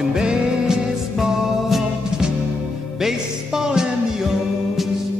Talking baseball, baseball and the O's.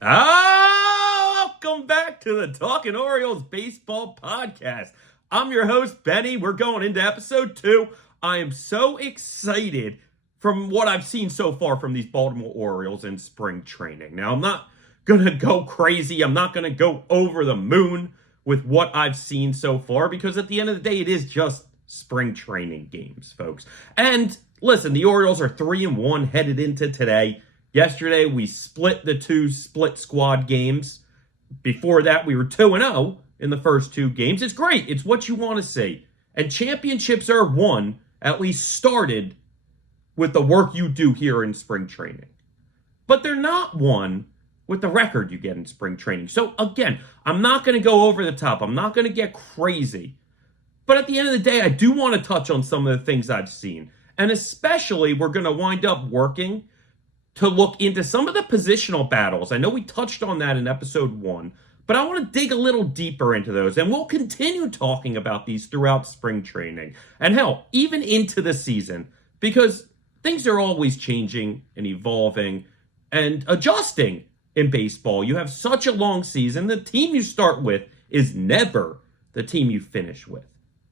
Welcome back to the Talkin Orioles Baseball Podcast. I'm your host, Benny. We're going into episode 2. I am so excited from what I've seen so far from these Baltimore Orioles in spring training. Now, I'm not going to go crazy. I'm not going to go over the moon with what I've seen so far, because at the end of the day, it is just spring training games, folks. And listen, the Orioles are 3-1 headed into today. Yesterday, we split the 2 split squad games. Before that, we were 2-0 in the first 2 games. It's great. It's what you want to see. And championships are won, at least started, with the work you do here in spring training. But they're not won with the record you get in spring training. So again, I'm not going to go over the top. I'm not going to get crazy. But at the end of the day, I do want to touch on some of the things I've seen. And especially, we're going to wind up working to look into some of the positional battles. I know we touched on that in episode 1, but I want to dig a little deeper into those. And we'll continue talking about these throughout spring training. And hell, even into the season. Because things are always changing and evolving and adjusting. In baseball, you have such a long season. The team you start with is never the team you finish with.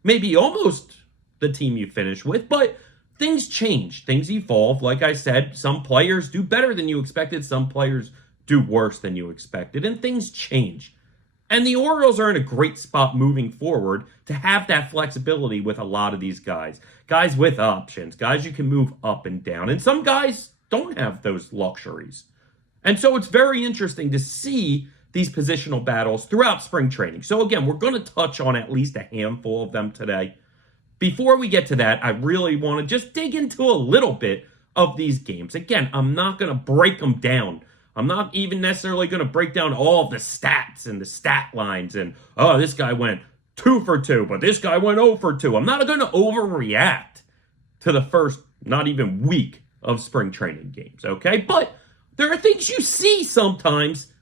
Maybe almost the team you finish with, but things change. Things evolve. Like I said, some players do better than you expected. Some players do worse than you expected, and things change. And the Orioles are in a great spot moving forward to have that flexibility with a lot of these guys. Guys with options, guys you can move up and down. And some guys don't have those luxuries. And so it's very interesting to see these positional battles throughout spring training. So again, we're going to touch on at least a handful of them today. Before we get to that, I really want to just dig into a little bit of these games. Again, I'm not going to break them down. I'm not even necessarily going to break down all of the stats and the stat lines and, oh, this guy went 2 for 2, but this guy went 0 for 2. I'm not going to overreact to the first, not even week of spring training games, okay? But there are things you see sometimes,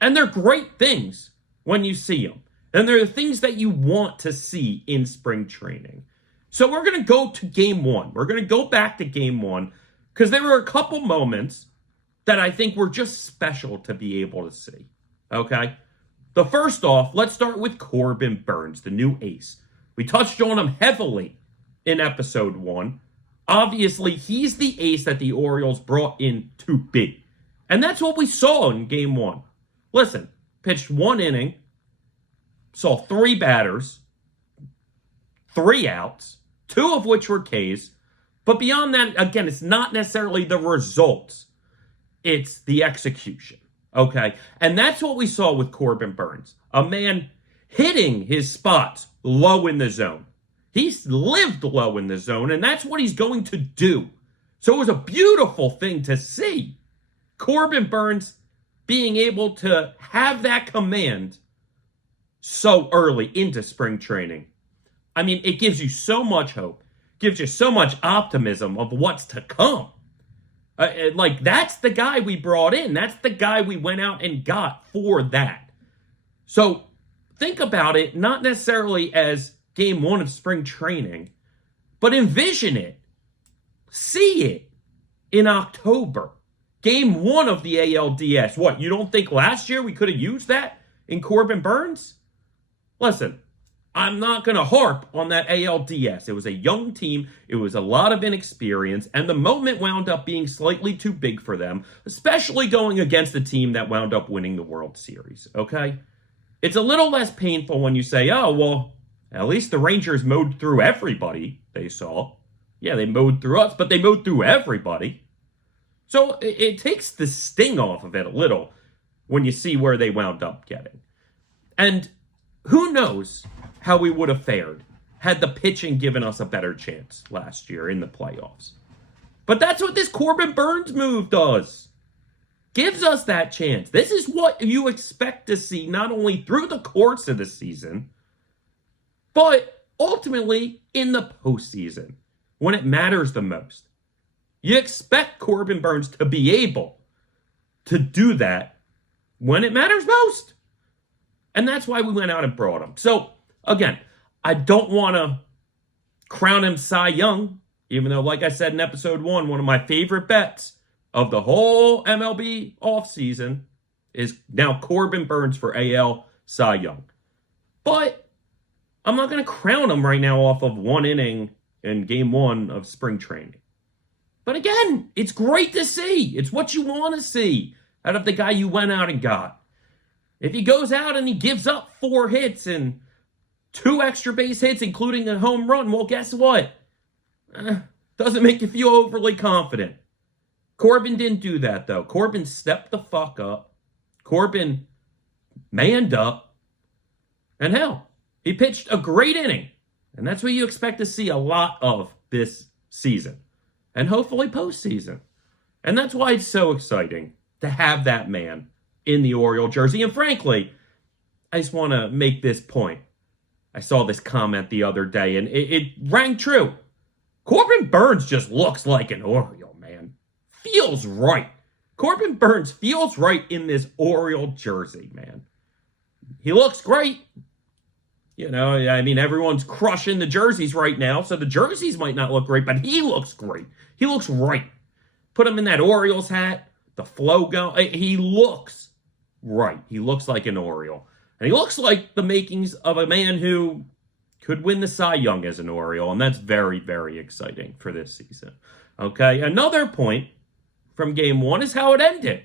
and they're great things when you see them. And there are things that you want to see in spring training. So we're going to go to game 1. We're going to go back to game 1 because there were a couple moments that I think were just special to be able to see. Okay? The first off, let's start with Corbin Burnes, the new ace. We touched on him heavily in episode 1. Obviously, he's the ace that the Orioles brought in to be. And that's what we saw in game 1. Listen, pitched 1 inning, saw 3 batters, 3 outs, 2 of which were Ks. But beyond that, again, it's not necessarily the results. It's the execution, okay? And that's what we saw with Corbin Burnes. A man hitting his spots low in the zone. He's lived low in the zone, and that's what he's going to do. So it was a beautiful thing to see. Corbin Burnes being able to have that command so early into spring training. I mean, it gives you so much hope, gives you so much optimism of what's to come. That's the guy we brought in. That's the guy we went out and got for that. So think about it, not necessarily as game 1 of spring training, but envision it. See it in October. Game 1 of the ALDS. What, you don't think last year we could have used that in Corbin Burnes? Listen, I'm not going to harp on that ALDS. It was a young team. It was a lot of inexperience. And the moment wound up being slightly too big for them, especially going against the team that wound up winning the World Series, okay? It's a little less painful when you say, oh, well, at least the Rangers mowed through everybody they saw. Yeah, they mowed through us, but they mowed through everybody. So it takes the sting off of it a little when you see where they wound up getting. And who knows how we would have fared had the pitching given us a better chance last year in the playoffs. But that's what this Corbin Burnes move does. Gives us that chance. This is what you expect to see not only through the course of the season, but ultimately in the postseason when it matters the most. You expect Corbin Burnes to be able to do that when it matters most. And that's why we went out and brought him. So, again, I don't want to crown him Cy Young, even though, like I said in episode 1, one of my favorite bets of the whole MLB offseason is now Corbin Burnes for AL Cy Young. But I'm not going to crown him right now off of one inning in game 1 of spring training. But again, it's great to see. It's what you want to see out of the guy you went out and got. If he goes out and he gives up 4 hits and 2 extra base hits, including a home run, well, guess what? Doesn't make you feel overly confident. Corbin didn't do that, though. Corbin stepped the fuck up. Corbin manned up. And hell, he pitched a great inning. And that's what you expect to see a lot of this season. And hopefully postseason. And that's why it's so exciting to have that man in the Oriole jersey. And frankly, I just want to make this point. I saw this comment the other day, and it rang true. Corbin Burnes just looks like an Oriole, man. Feels right. Corbin Burnes feels right in this Oriole jersey, man. He looks great. You know, I mean, everyone's crushing the jerseys right now, so the jerseys might not look great, but he looks great. He looks right. Put him in that Orioles hat, the flow going. He looks right. He looks like an Oriole. And he looks like the makings of a man who could win the Cy Young as an Oriole, and that's very, very exciting for this season. Okay, another point from game 1 is how it ended.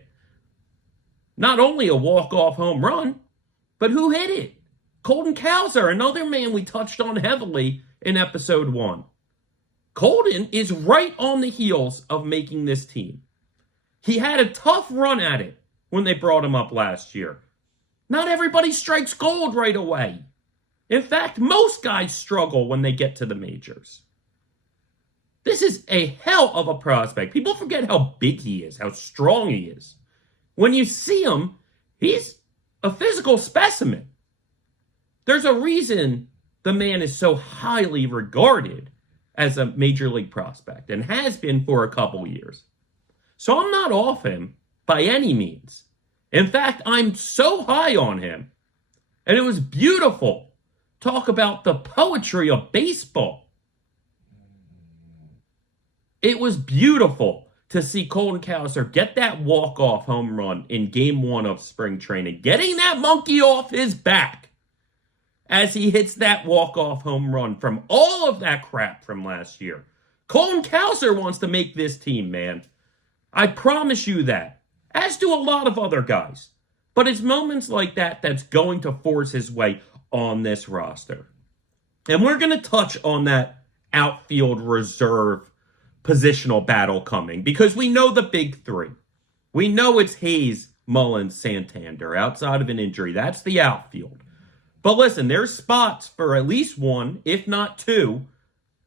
Not only a walk-off home run, but who hit it? Colton Cowser, another man we touched on heavily in episode 1. Colton is right on the heels of making this team. He had a tough run at it when they brought him up last year. Not everybody strikes gold right away. In fact, most guys struggle when they get to the majors. This is a hell of a prospect. People forget how big he is, how strong he is. When you see him, he's a physical specimen. There's a reason the man is so highly regarded as a major league prospect and has been for a couple years. So I'm not off him by any means. In fact, I'm so high on him. And it was beautiful. Talk about the poetry of baseball. It was beautiful to see Colton Cowser get that walk-off home run in game 1 of spring training, getting that monkey off his back as he hits that walk-off home run from all of that crap from last year. Colton Cowser wants to make this team, man. I promise you that. As do a lot of other guys. But it's moments like that that's going to force his way on this roster. And we're going to touch on that outfield reserve positional battle coming because we know the big 3. We know it's Hayes, Mullins, Santander. Outside of an injury, that's the outfield. But listen, there's spots for at least 1, if not 2,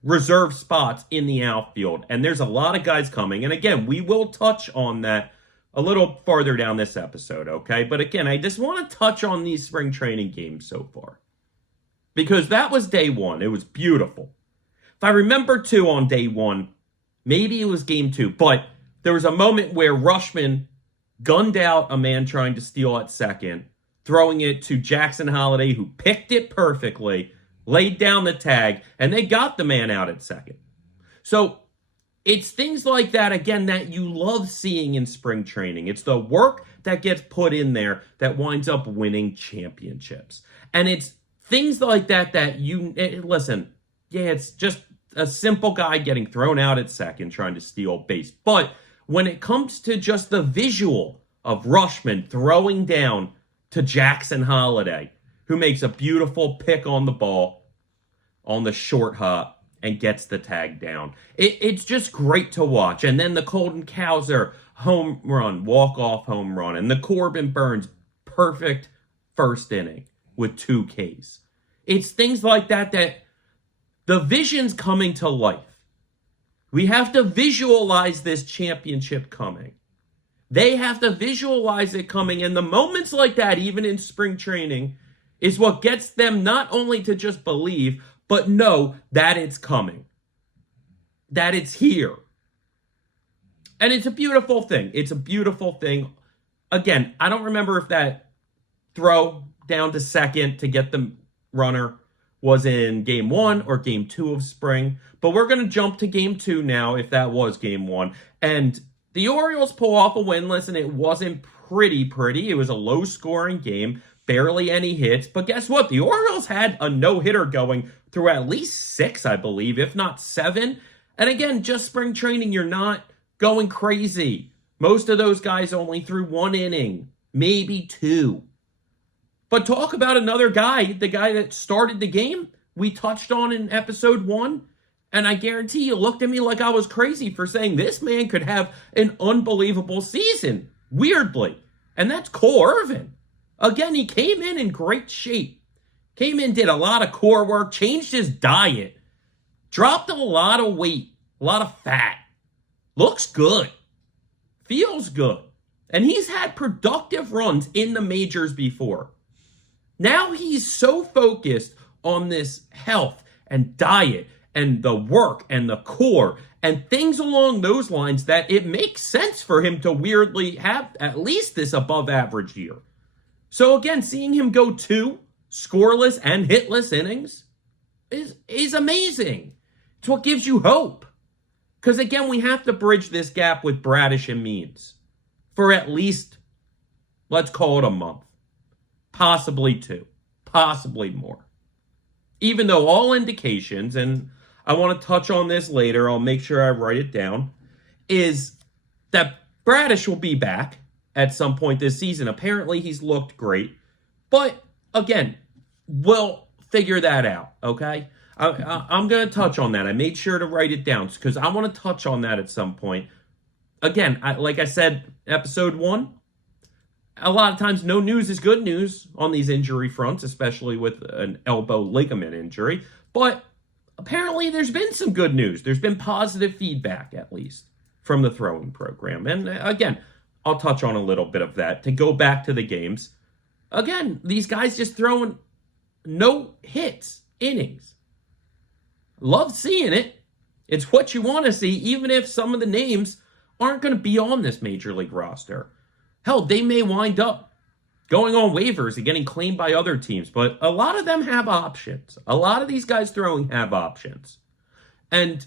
reserve spots in the outfield. And there's a lot of guys coming. And again, we will touch on that a little farther down this episode, okay? But again, I just want to touch on these spring training games so far. Because that was day 1. It was beautiful. If I remember, too, on day 1, maybe it was game 2, but there was a moment where Rushman gunned out a man trying to steal at second, throwing it to Jackson Holliday, who picked it perfectly, laid down the tag, and they got the man out at second. So it's things like that, again, that you love seeing in spring training. It's the work that gets put in there that winds up winning championships. And it's things like that that listen, yeah, it's just a simple guy getting thrown out at second trying to steal base. But when it comes to just the visual of Rushman throwing down to Jackson Holliday, who makes a beautiful pick on the ball on the short hop and gets the tag down. It's just great to watch. And then the Colton Cowser home run, walk-off home run, and the Corbin Burnes perfect first inning with 2 Ks. It's things like that that the vision's coming to life. We have to visualize this championship coming. They have to visualize it coming, and the moments like that, even in spring training, is what gets them not only to just believe, but know that it's coming, that it's here. And it's a beautiful thing. It's a beautiful thing. Again, I don't remember if that throw down to second to get the runner was in game 1 or game 2 of spring. But we're going to jump to game 2 now, if that was game 1. And the Orioles pull off a win. Listen, it wasn't pretty. It was a low-scoring game, barely any hits. But guess what? The Orioles had a no-hitter going through at least 6, I believe, if not 7. And again, just spring training, you're not going crazy. Most of those guys only threw 1 inning, maybe 2. But talk about another guy, the guy that started the game, we touched on in episode 1. And I guarantee you looked at me like I was crazy for saying this man could have an unbelievable season, weirdly. And that's Cole Irvin. Again, he came in great shape. Came in, did a lot of core work, changed his diet, dropped a lot of weight, a lot of fat. Looks good. Feels good. And he's had productive runs in the majors before. Now he's so focused on this health and diet and the work and the core and things along those lines that it makes sense for him to weirdly have at least this above average year. So again, seeing him go 2 scoreless and hitless innings is amazing. It's what gives you hope. Because again, we have to bridge this gap with Bradish and Means for at least, let's call it a month. Possibly 2. Possibly more. Even though all indications, and I want to touch on this later, I'll make sure I write it down, is that Bradish will be back at some point this season. Apparently, he's looked great. But again, we'll figure that out, okay? I'm going to touch on that. I made sure to write it down because I want to touch on that at some point. Again, like I said, episode 1, a lot of times no news is good news on these injury fronts, especially with an elbow ligament injury. But apparently there's been some good news. There's been positive feedback, at least, from the throwing program. And again, I'll touch on a little bit of that to go back to the games. Again, these guys just throwing no hits, innings. Love seeing it. It's what you want to see, even if some of the names aren't going to be on this major league roster. Hell, they may wind up going on waivers and getting claimed by other teams, but a lot of them have options. A lot of these guys throwing have options. And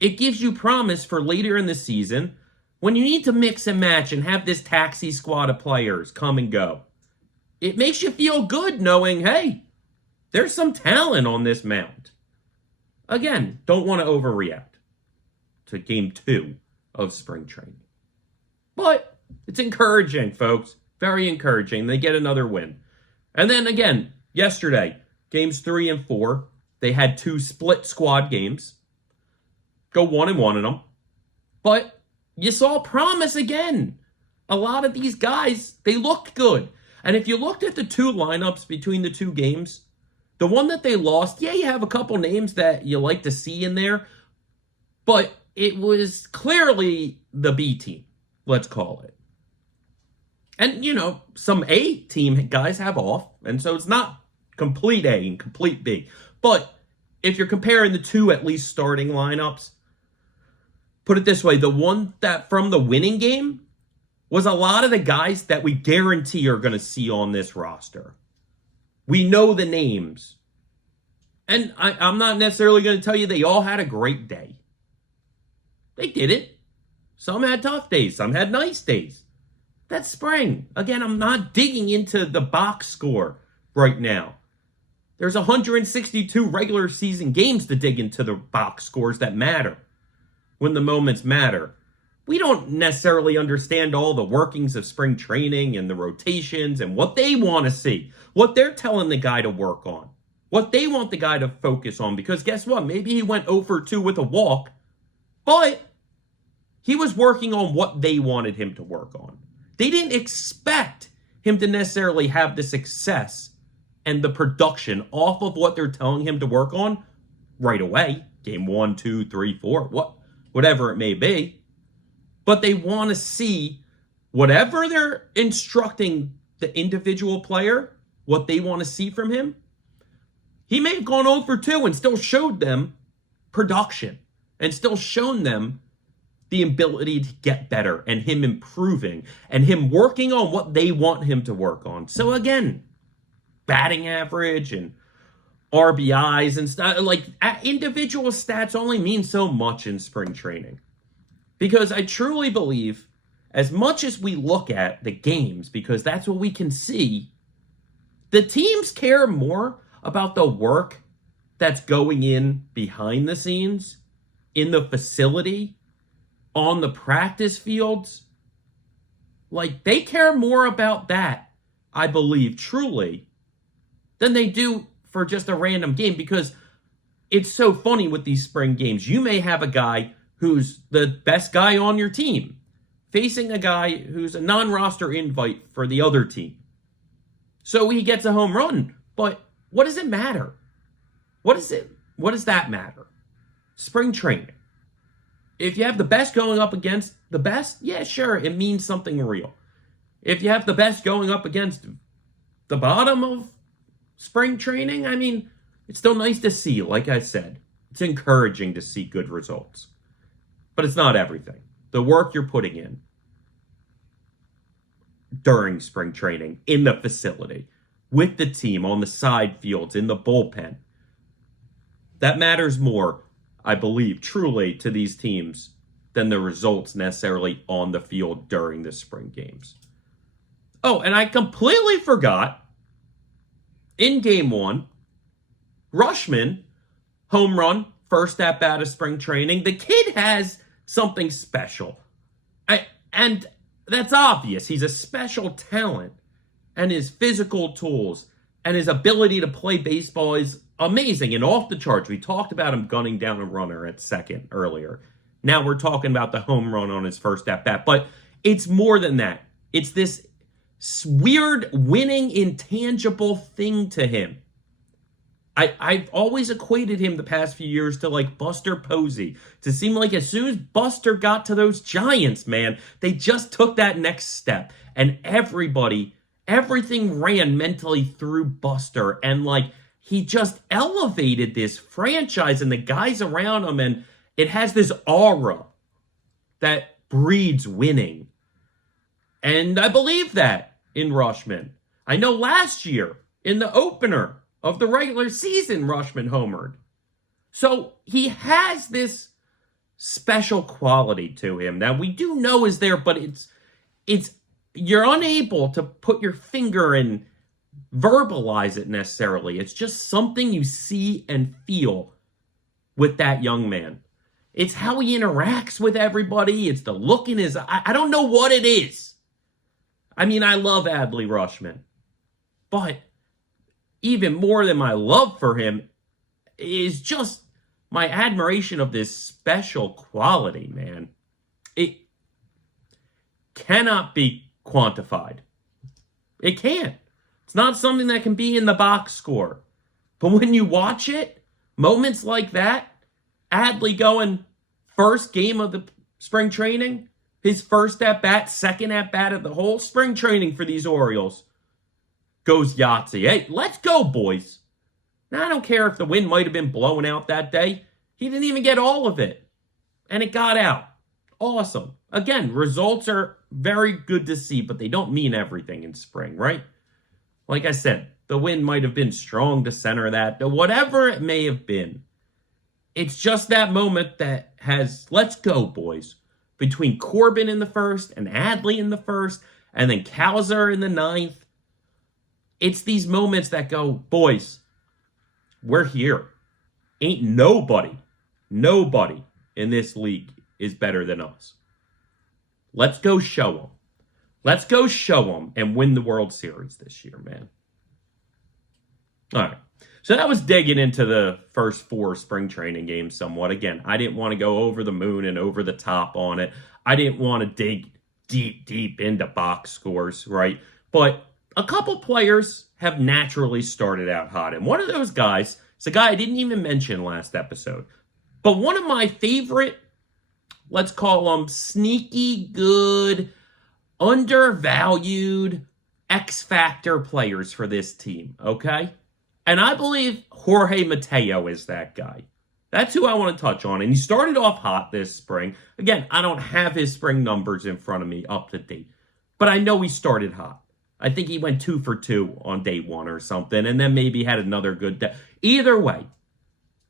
it gives you promise for later in the season when you need to mix and match and have this taxi squad of players come and go. It makes you feel good knowing, hey, there's some talent on this mound. Again, don't want to overreact to game 2 of spring training. But it's encouraging, folks. Very encouraging. They get another win. And then again, yesterday, games 3 and 4, they had 2 split squad games. Go 1-1 in them. But you saw promise again. A lot of these guys, they looked good. And if you looked at the 2 lineups between the 2 games, the one that they lost, yeah, you have a couple names that you like to see in there, but it was clearly the B team, let's call it. And, some A team guys have off, and so it's not complete A and complete B. But if you're comparing the 2 at least starting lineups, put it this way, the one that from the winning game was a lot of the guys that we guarantee are going to see on this roster. We know the names. And I'm not necessarily going to tell you they all had a great day. They did it. Some had tough days. Some had nice days. That's spring. Again, I'm not digging into the box score right now. There's 162 regular season games to dig into the box scores that matter when the moments matter. We don't necessarily understand all the workings of spring training and the rotations and what they want to see, what they're telling the guy to work on, what they want the guy to focus on. Because guess what? Maybe he went 0 for 2 with a walk, but he was working on what they wanted him to work on. They didn't expect him to necessarily have the success and the production off of what they're telling him to work on right away. Game 1, 2, 3, 4, whatever it may be. But they want to see whatever they're instructing the individual player, what they want to see from him. He may have gone 0 for 2 and still showed them production and still shown them the ability to get better and him improving and him working on what they want him to work on. So again, batting average and RBIs and stuff. Like, individual stats only mean so much in spring training. Because I truly believe, as much as we look at the games, because that's what we can see, the teams care more about the work that's going in behind the scenes, in the facility, on the practice fields. Like, they care more about that, I believe, truly, than they do for just a random game, because it's so funny with these spring games. You may have a guy who's the best guy on your team facing a guy who's a non-roster invite for the other team. So he gets a home run, but what does it matter? What does that matter? Spring training. If you have the best going up against the best, yeah, sure, it means something real. If you have the best going up against the bottom of spring training, I mean, it's still nice to see, like I said. It's encouraging to see good results. But it's not everything. The work you're putting in during spring training, in the facility, with the team, on the side fields, in the bullpen, that matters more, I believe, truly, to these teams than the results necessarily on the field during the spring games. Oh, and I completely forgot, in game one, Rutschman, home run, first at bat of spring training. The kid has something special. And that's obvious. He's a special talent. And his physical tools and his ability to play baseball is amazing and off the charts. We talked about him gunning down a runner at second earlier. Now we're talking about the home run on his first at bat. But it's more than that. It's this weird winning intangible thing to him. I've always equated him the past few years to like Buster Posey. To seem like as soon as Buster got to those Giants, man, they just took that next step. And everything ran mentally through Buster. And like, he just elevated this franchise and the guys around him. And it has this aura that breeds winning. And I believe that in Rutschman. I know last year in the opener of the regular season, Rutschman homered. So he has this special quality to him that we do know is there, but it's you're unable to put your finger and verbalize it necessarily. It's just something you see and feel with that young man. It's how he interacts with everybody. It's the look in his eye. I don't know what it is. I mean, I love Adley Rutschman, but even more than my love for him is just my admiration of this special quality, man. It cannot be quantified. It can't. It's not something that can be in the box score. But when you watch it, moments like that, Adley going first game of the spring training, his first at-bat, second at-bat of the whole spring training for these Orioles, goes Yahtzee. Hey, let's go, boys. Now, I don't care if the wind might have been blowing out that day. He didn't even get all of it. And it got out. Awesome. Again, results are very good to see, but they don't mean everything in spring, right? Like I said, the wind might have been strong to center that. Whatever it may have been, it's just that moment that has, let's go, boys. Between Corbin in the first and Adley in the first, and then Cowser in the ninth. It's these moments that go, boys, we're here. Ain't nobody in this league is better than us. Let's go show them. Let's go show them and win the World Series this year, man. All right. So that was digging into the first 4 spring training games somewhat. Again, I didn't want to go over the moon and over the top on it. I didn't want to dig deep into box scores, right? But a couple players have naturally started out hot. And one of those guys is a guy I didn't even mention last episode. But one of my favorite, let's call him sneaky good, undervalued X-Factor players for this team, okay? And I believe Jorge Mateo is that guy. That's who I want to touch on. And he started off hot this spring. Again, I don't have his spring numbers in front of me up to date. But I know he started hot. I think he went 2 for 2 on day 1 or something, and then maybe had another good day. Either way,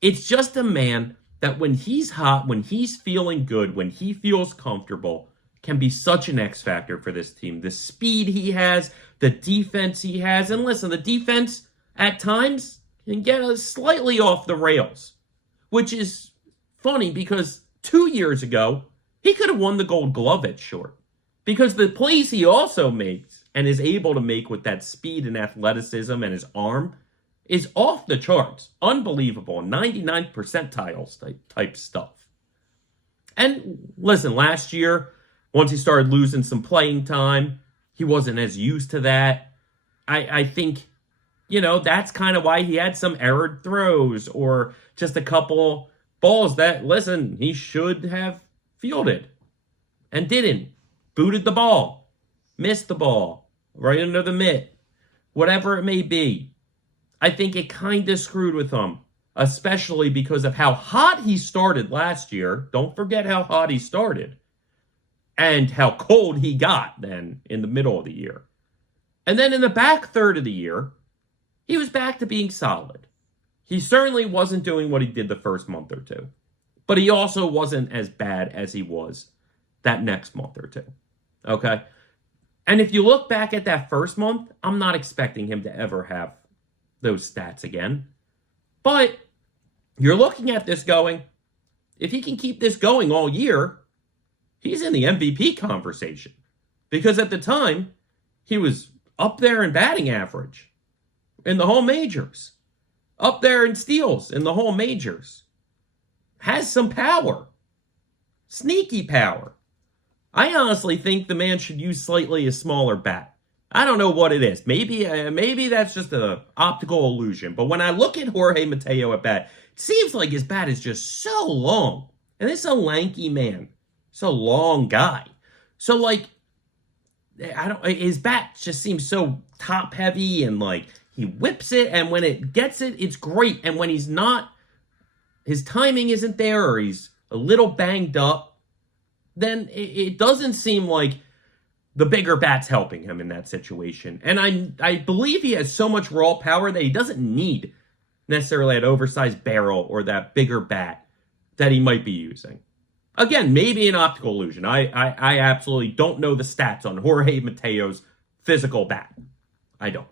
it's just a man that when he's hot, when he's feeling good, when he feels comfortable, can be such an X factor for this team. The speed he has, the defense he has, and listen, the defense at times can get us slightly off the rails, which is funny because 2 years ago, he could have won the Gold Glove at short because the plays he also makes and is able to make with that speed and athleticism and his arm is off the charts. Unbelievable. 99th percentile type stuff. And listen, last year, once he started losing some playing time, he wasn't as used to that. I think, that's kind of why he had some errored throws or just a couple balls that, listen, he should have fielded and didn't. Booted the ball. Missed the ball. Right under the mitt. Whatever it may be. I think it kind of screwed with him, especially because of how hot he started last year. Don't forget how hot he started. And how cold he got then in the middle of the year. And then in the back third of the year, he was back to being solid. He certainly wasn't doing what he did the first month or two. But he also wasn't as bad as he was that next month or two. Okay? And if you look back at that first month, I'm not expecting him to ever have those stats again. But you're looking at this going, if he can keep this going all year, he's in the MVP conversation. Because at the time, he was up there in batting average in the whole majors. Up there in steals in the whole majors. Has some power. Sneaky power. I honestly think the man should use slightly a smaller bat. I don't know what it is. Maybe that's just an optical illusion. But when I look at Jorge Mateo at bat, it seems like his bat is just so long. And it's a lanky man. It's a long guy. So his bat just seems so top heavy and he whips it. And when it gets it, it's great. And when he's not, his timing isn't there or he's a little banged up, then it doesn't seem like the bigger bat's helping him in that situation. And I believe he has so much raw power that he doesn't need necessarily that oversized barrel or that bigger bat that he might be using. Again, maybe an optical illusion. I absolutely don't know the stats on Jorge Mateo's physical bat. I don't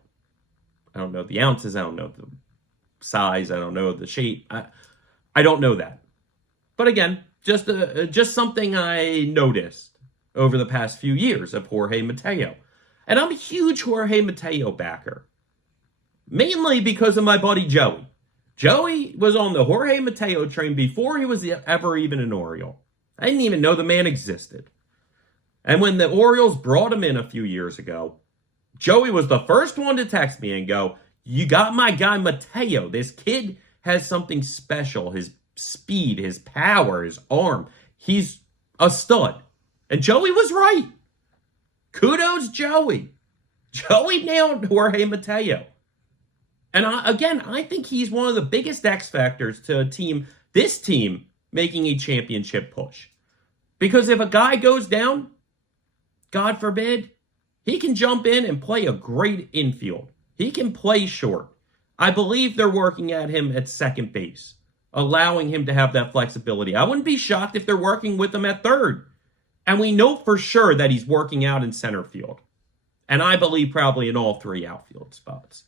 know the ounces. I don't know the size. I don't know the shape. I don't know that. But again, just something I noticed over the past few years of Jorge Mateo. And I'm a huge Jorge Mateo backer. Mainly because of my buddy Joey. Joey was on the Jorge Mateo train before he was ever even an Oriole. I didn't even know the man existed. And when the Orioles brought him in a few years ago, Joey was the first one to text me and go, "You got my guy Mateo. This kid has something special. His speed, his power, his arm. He's a stud." And Joey was right. Kudos, Joey. Joey nailed Jorge Mateo. And I think he's one of the biggest X factors to this team, making a championship push. Because if a guy goes down, God forbid, he can jump in and play a great infield. He can play short. I believe they're working at him at second base, allowing him to have that flexibility. I wouldn't be shocked if they're working with him at third. And we know for sure that he's working out in center field. And I believe probably in all three outfield spots.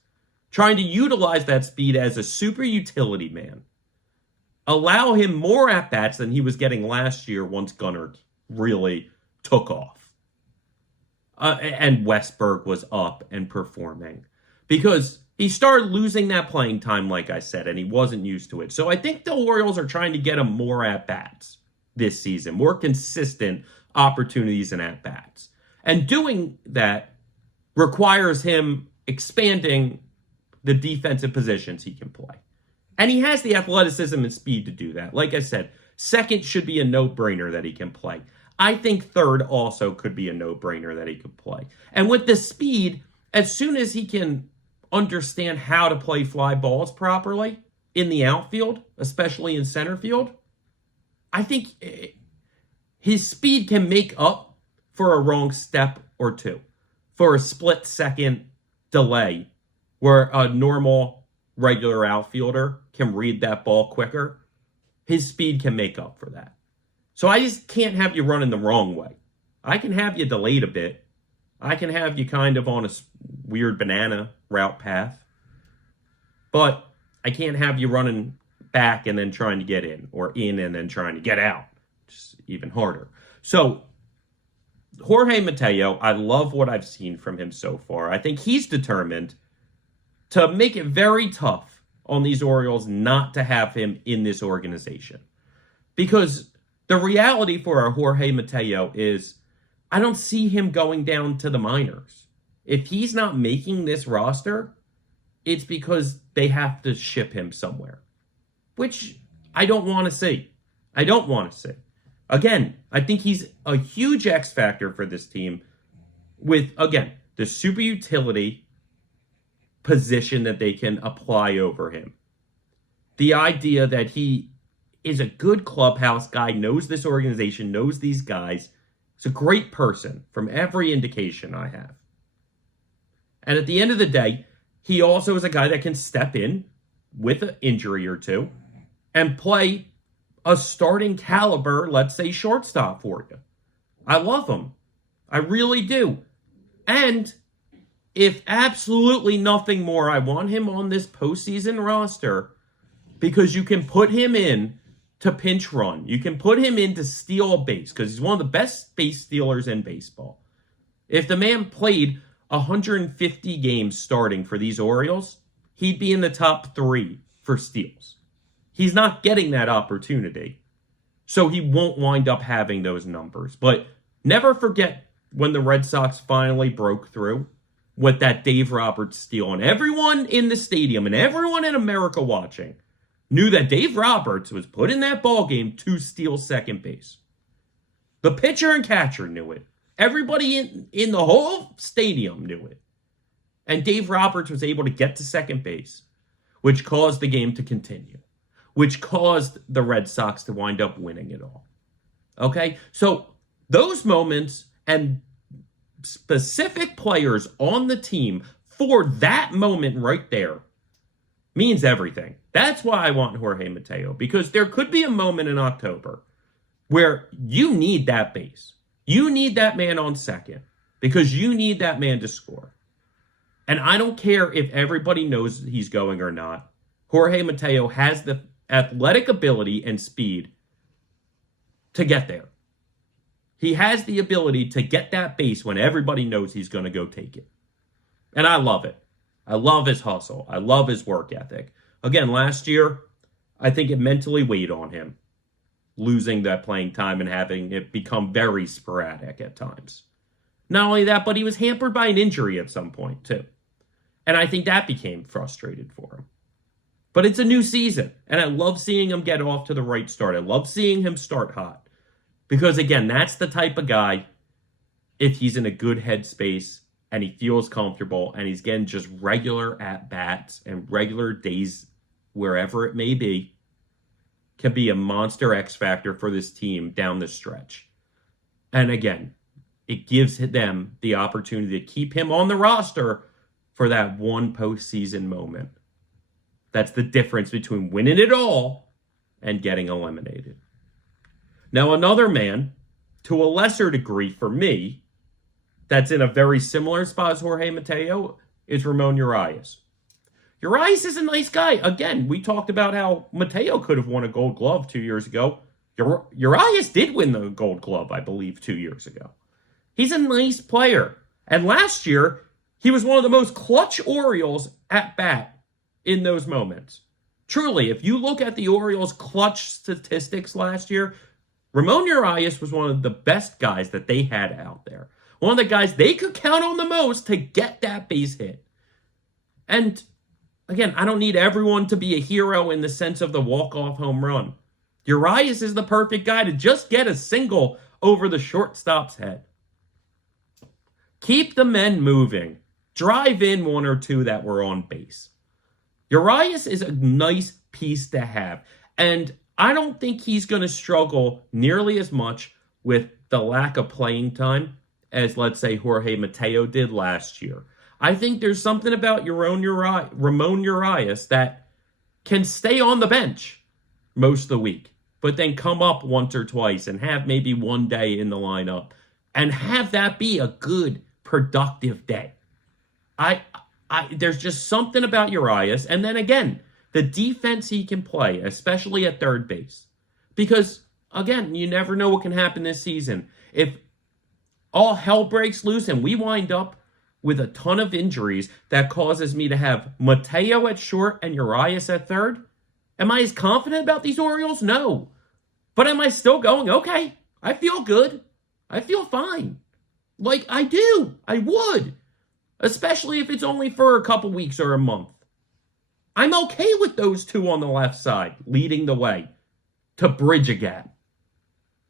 Trying to utilize that speed as a super utility man. Allow him more at-bats than he was getting last year once Gunnar really took off. And Westberg was up and performing. Because he started losing that playing time, like I said, and he wasn't used to it. So I think the Orioles are trying to get him more at-bats this season. More consistent opportunities and at-bats. And doing that requires him expanding the defensive positions he can play. And he has the athleticism and speed to do that. Like I said, second should be a no-brainer that he can play. I think third also could be a no-brainer that he could play. And with the speed, as soon as he can understand how to play fly balls properly in the outfield, especially in center field, I think his speed can make up for a wrong step or two. for a split-second delay where a normal, regular outfielder can read that ball quicker. His speed can make up for that. So I just can't have you running the wrong way. I can have you delayed a bit. I can have you kind of on a weird banana route path. But I can't have you running back and then trying to get in, or in and then trying to get out. Just even harder. So Jorge Mateo, I love what I've seen from him so far. I think he's determined to make it very tough on these Orioles not to have him in this organization. Because the reality for our Jorge Mateo is I don't see him going down to the minors. If he's not making this roster, it's because they have to ship him somewhere, which I don't want to see. I don't want to see. Again, I think he's a huge X factor for this team with, again, the super utility position that they can apply over him. The idea that he is a good clubhouse guy, knows this organization, knows these guys. He's a great person from every indication I have. And at the end of the day, he also is a guy that can step in with an injury or two and play a starting caliber, let's say, shortstop for you. I love him. I really do. And if absolutely nothing more, I want him on this postseason roster because you can put him in to pinch run. You can put him in to steal a base because he's one of the best base stealers in baseball. If the man played 150 games starting for these Orioles, he'd be in the top 3 for steals. He's not getting that opportunity, so he won't wind up having those numbers. But never forget when the Red Sox finally broke through with that Dave Roberts steal. And everyone in the stadium and everyone in America watching knew that Dave Roberts was put in that ball game to steal second base. The pitcher and catcher knew it. Everybody in the whole stadium knew it. And Dave Roberts was able to get to second base, which caused the game to continue, which caused the Red Sox to wind up winning it all. Okay? So those moments and specific players on the team for that moment right there means everything. That's why I want Jorge Mateo, because there could be a moment in October where you need that base. You need that man on second because you need that man to score. And I don't care if everybody knows he's going or not. Jorge Mateo has the athletic ability and speed to get there. He has the ability to get that base when everybody knows he's going to go take it. And I love it. I love his hustle. I love his work ethic. Again, last year, I think it mentally weighed on him, losing that playing time and having it become very sporadic at times. Not only that, but he was hampered by an injury at some point, too. And I think that became frustrated for him. But it's a new season, and I love seeing him get off to the right start. I love seeing him start hot. Because, again, that's the type of guy, if he's in a good headspace and he feels comfortable and he's getting just regular at-bats and regular days wherever it may be, can be a monster X factor for this team down the stretch. And, again, it gives them the opportunity to keep him on the roster for that one postseason moment. That's the difference between winning it all and getting eliminated. Now, another man, to a lesser degree for me, that's in a very similar spot as Jorge Mateo, is Ramon Urias. Urias is a nice guy. Again, we talked about how Mateo could have won a Gold Glove 2 years ago. Urias did win the Gold Glove, I believe, 2 years ago. He's a nice player. And last year, he was one of the most clutch Orioles at bat in those moments. Truly, if you look at the Orioles' clutch statistics last year, Ramon Urias was one of the best guys that they had out there. One of the guys they could count on the most to get that base hit. And again, I don't need everyone to be a hero in the sense of the walk-off home run. Urias is the perfect guy to just get a single over the shortstop's head. Keep the men moving. Drive in one or two that were on base. Urias is a nice piece to have. And I don't think he's going to struggle nearly as much with the lack of playing time as, let's say, Jorge Mateo did last year. I think there's something about Ramon Urias that can stay on the bench most of the week, but then come up once or twice and have maybe one day in the lineup and have that be a good, productive day. There's just something about Urias. And then again, the defense he can play, especially at third base. Because, again, you never know what can happen this season. If all hell breaks loose and we wind up with a ton of injuries that causes me to have Mateo at short and Urias at third, am I as confident about these Orioles? No. But am I still going, okay, I feel good. I feel fine. Like, I do. I would. Especially if it's only for a couple weeks or a month. I'm okay with those two on the left side leading the way to bridge a gap.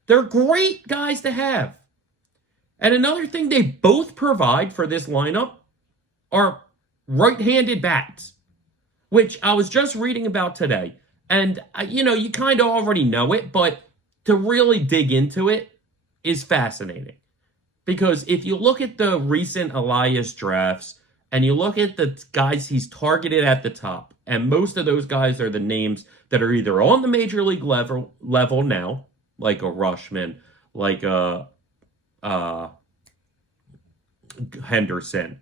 They're great guys to have. And another thing they both provide for this lineup are right-handed bats, which I was just reading about today. And, you kind of already know it, but to really dig into it is fascinating. Because if you look at the recent Elias drafts and you look at the guys he's targeted at the top, and most of those guys are the names that are either on the major league level now, like a Rushman, like a Henderson,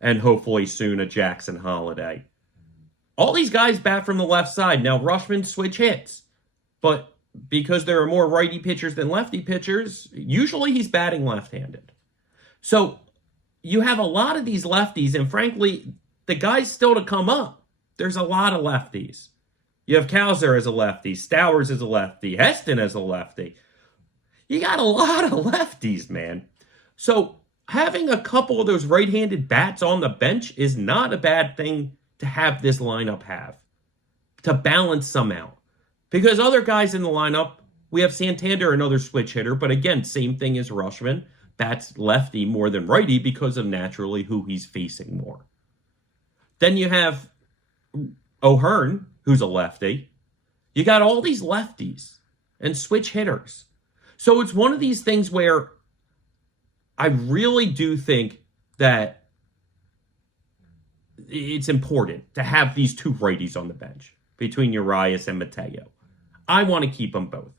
and hopefully soon a Jackson Holiday. All these guys bat from the left side. Now, Rushman switch hits, but because there are more righty pitchers than lefty pitchers, usually he's batting left-handed. So you have a lot of these lefties, and frankly, the guys still to come up, there's a lot of lefties. You have Kowser as a lefty, Stowers as a lefty, Heston as a lefty. You got a lot of lefties, man. So having a couple of those right-handed bats on the bench is not a bad thing to have this lineup have, to balance some out. Because other guys in the lineup, we have Santander, another switch hitter, but again, same thing as Rushman, bats lefty more than righty because of naturally who he's facing more. Then you have O'Hearn, who's a lefty. You got all these lefties and switch hitters. So it's one of these things where I really do think that it's important to have these two righties on the bench between Urias and Mateo. I want to keep them both.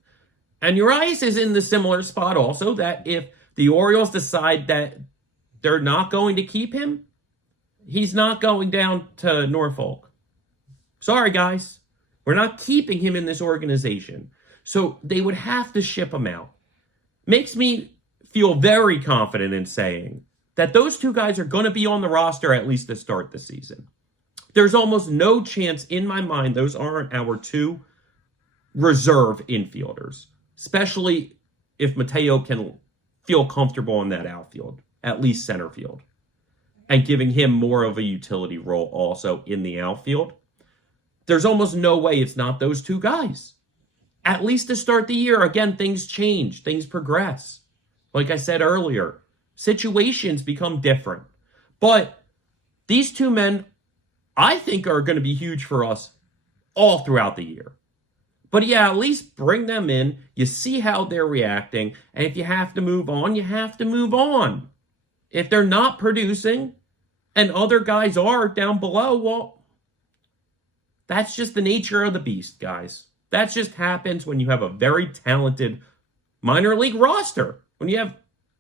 And Urias is in the similar spot also that if the Orioles decide that they're not going to keep him, he's not going down to Norfolk. Sorry, guys. We're not keeping him in this organization. So they would have to ship him out. Makes me feel very confident in saying that those two guys are going to be on the roster at least to start the season. There's almost no chance in my mind those aren't our two reserve infielders, especially if Mateo can feel comfortable in that outfield, at least center field, and giving him more of a utility role also in the outfield. There's almost no way it's not those two guys. At least to start the year, again, things change, things progress. Like I said earlier, situations become different. But these two men, I think, are going to be huge for us all throughout the year. But yeah, at least bring them in. You see how they're reacting. And if you have to move on, you have to move on. If they're not producing and other guys are down below, well, that's just the nature of the beast, guys. That just happens when you have a very talented minor league roster. When you have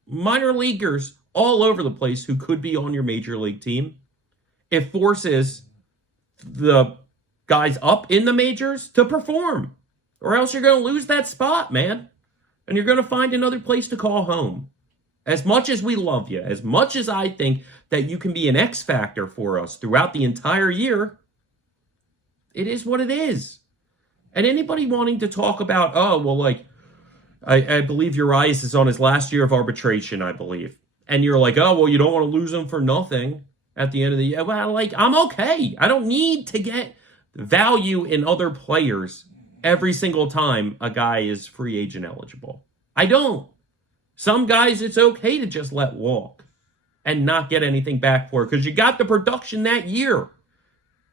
minor leaguers all over the place who could be on your major league team, it forces the guys up in the majors to perform. Or else you're going to lose that spot, man. And you're going to find another place to call home. As much as we love you, as much as I think that you can be an X factor for us throughout the entire year, it is what it is. And anybody wanting to talk about, I believe Urias is on his last year of arbitration, I believe. And you're like, you don't want to lose him for nothing at the end of the year. Well, I'm okay. I don't need to get value in other players every single time a guy is free agent eligible. I don't. Some guys, it's okay to just let walk and not get anything back for it because you got the production that year.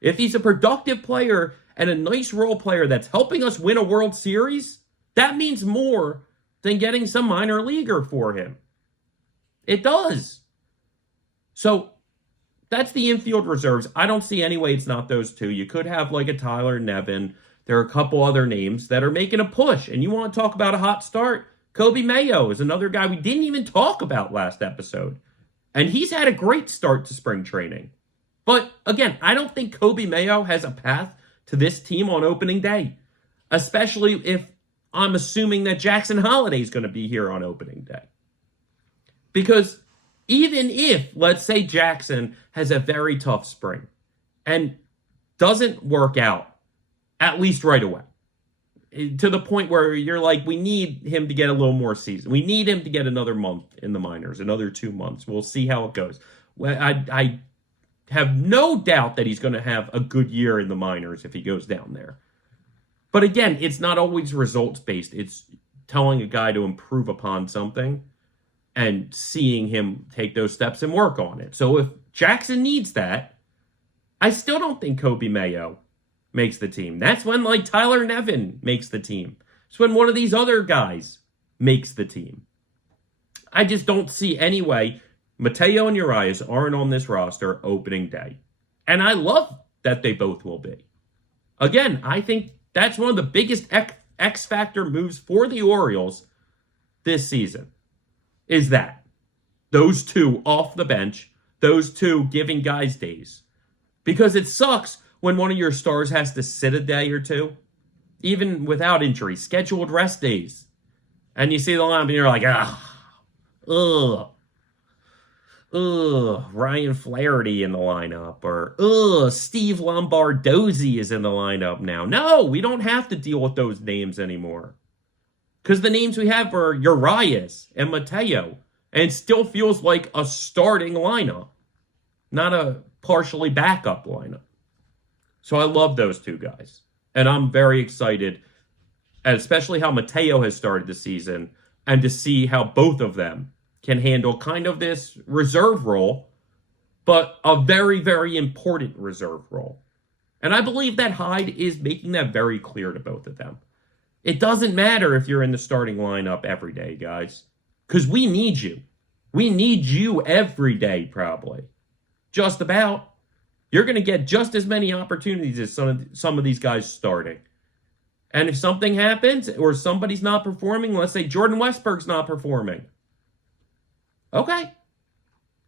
If he's a productive player and a nice role player that's helping us win a World Series, that means more than getting some minor leaguer for him. It does. So that's the infield reserves. I don't see any way it's not those two. You could have like a Tyler Nevin. There are a couple other names that are making a push. And you want to talk about a hot start? Kobe Mayo is another guy we didn't even talk about last episode. And he's had a great start to spring training. But again, I don't think Kobe Mayo has a path to this team on opening day. Especially if I'm assuming that Jackson Holliday is going to be here on opening day. Because even if, let's say, Jackson has a very tough spring and doesn't work out, at least right away, to the point where you're like, we need him to get a little more season. We need him to get another month in the minors, another 2 months. We'll see how it goes. I have no doubt that he's going to have a good year in the minors if he goes down there. But again, it's not always results-based. It's telling a guy to improve upon something and seeing him take those steps and work on it. So if Jackson needs that, I still don't think Kobe Mayo makes the team. That's when, like, Tyler Nevin makes the team. It's when one of these other guys makes the team. I just don't see any way Mateo and Urias aren't on this roster opening day. And I love that they both will be. Again, I think that's one of the biggest X-factor moves for the Orioles this season, is that those two off the bench, those two giving guys days. Because it sucks when one of your stars has to sit a day or two, even without injury, scheduled rest days. And you see the lineup and you're like, Ryan Flaherty in the lineup, or Steve Lombardozzi is in the lineup now. No, we don't have to deal with those names anymore. Because the names we have are Urias and Mateo, and it still feels like a starting lineup, not a partially backup lineup. So I love those two guys. And I'm very excited, especially how Mateo has started the season, and to see how both of them can handle kind of this reserve role, but a very, very important reserve role. And I believe that Hyde is making that very clear to both of them. It doesn't matter if you're in the starting lineup every day, guys, because we need you. We need you every day, probably. Just about. You're going to get just as many opportunities as some of these guys starting. And if something happens or somebody's not performing, let's say Jordan Westberg's not performing. Okay.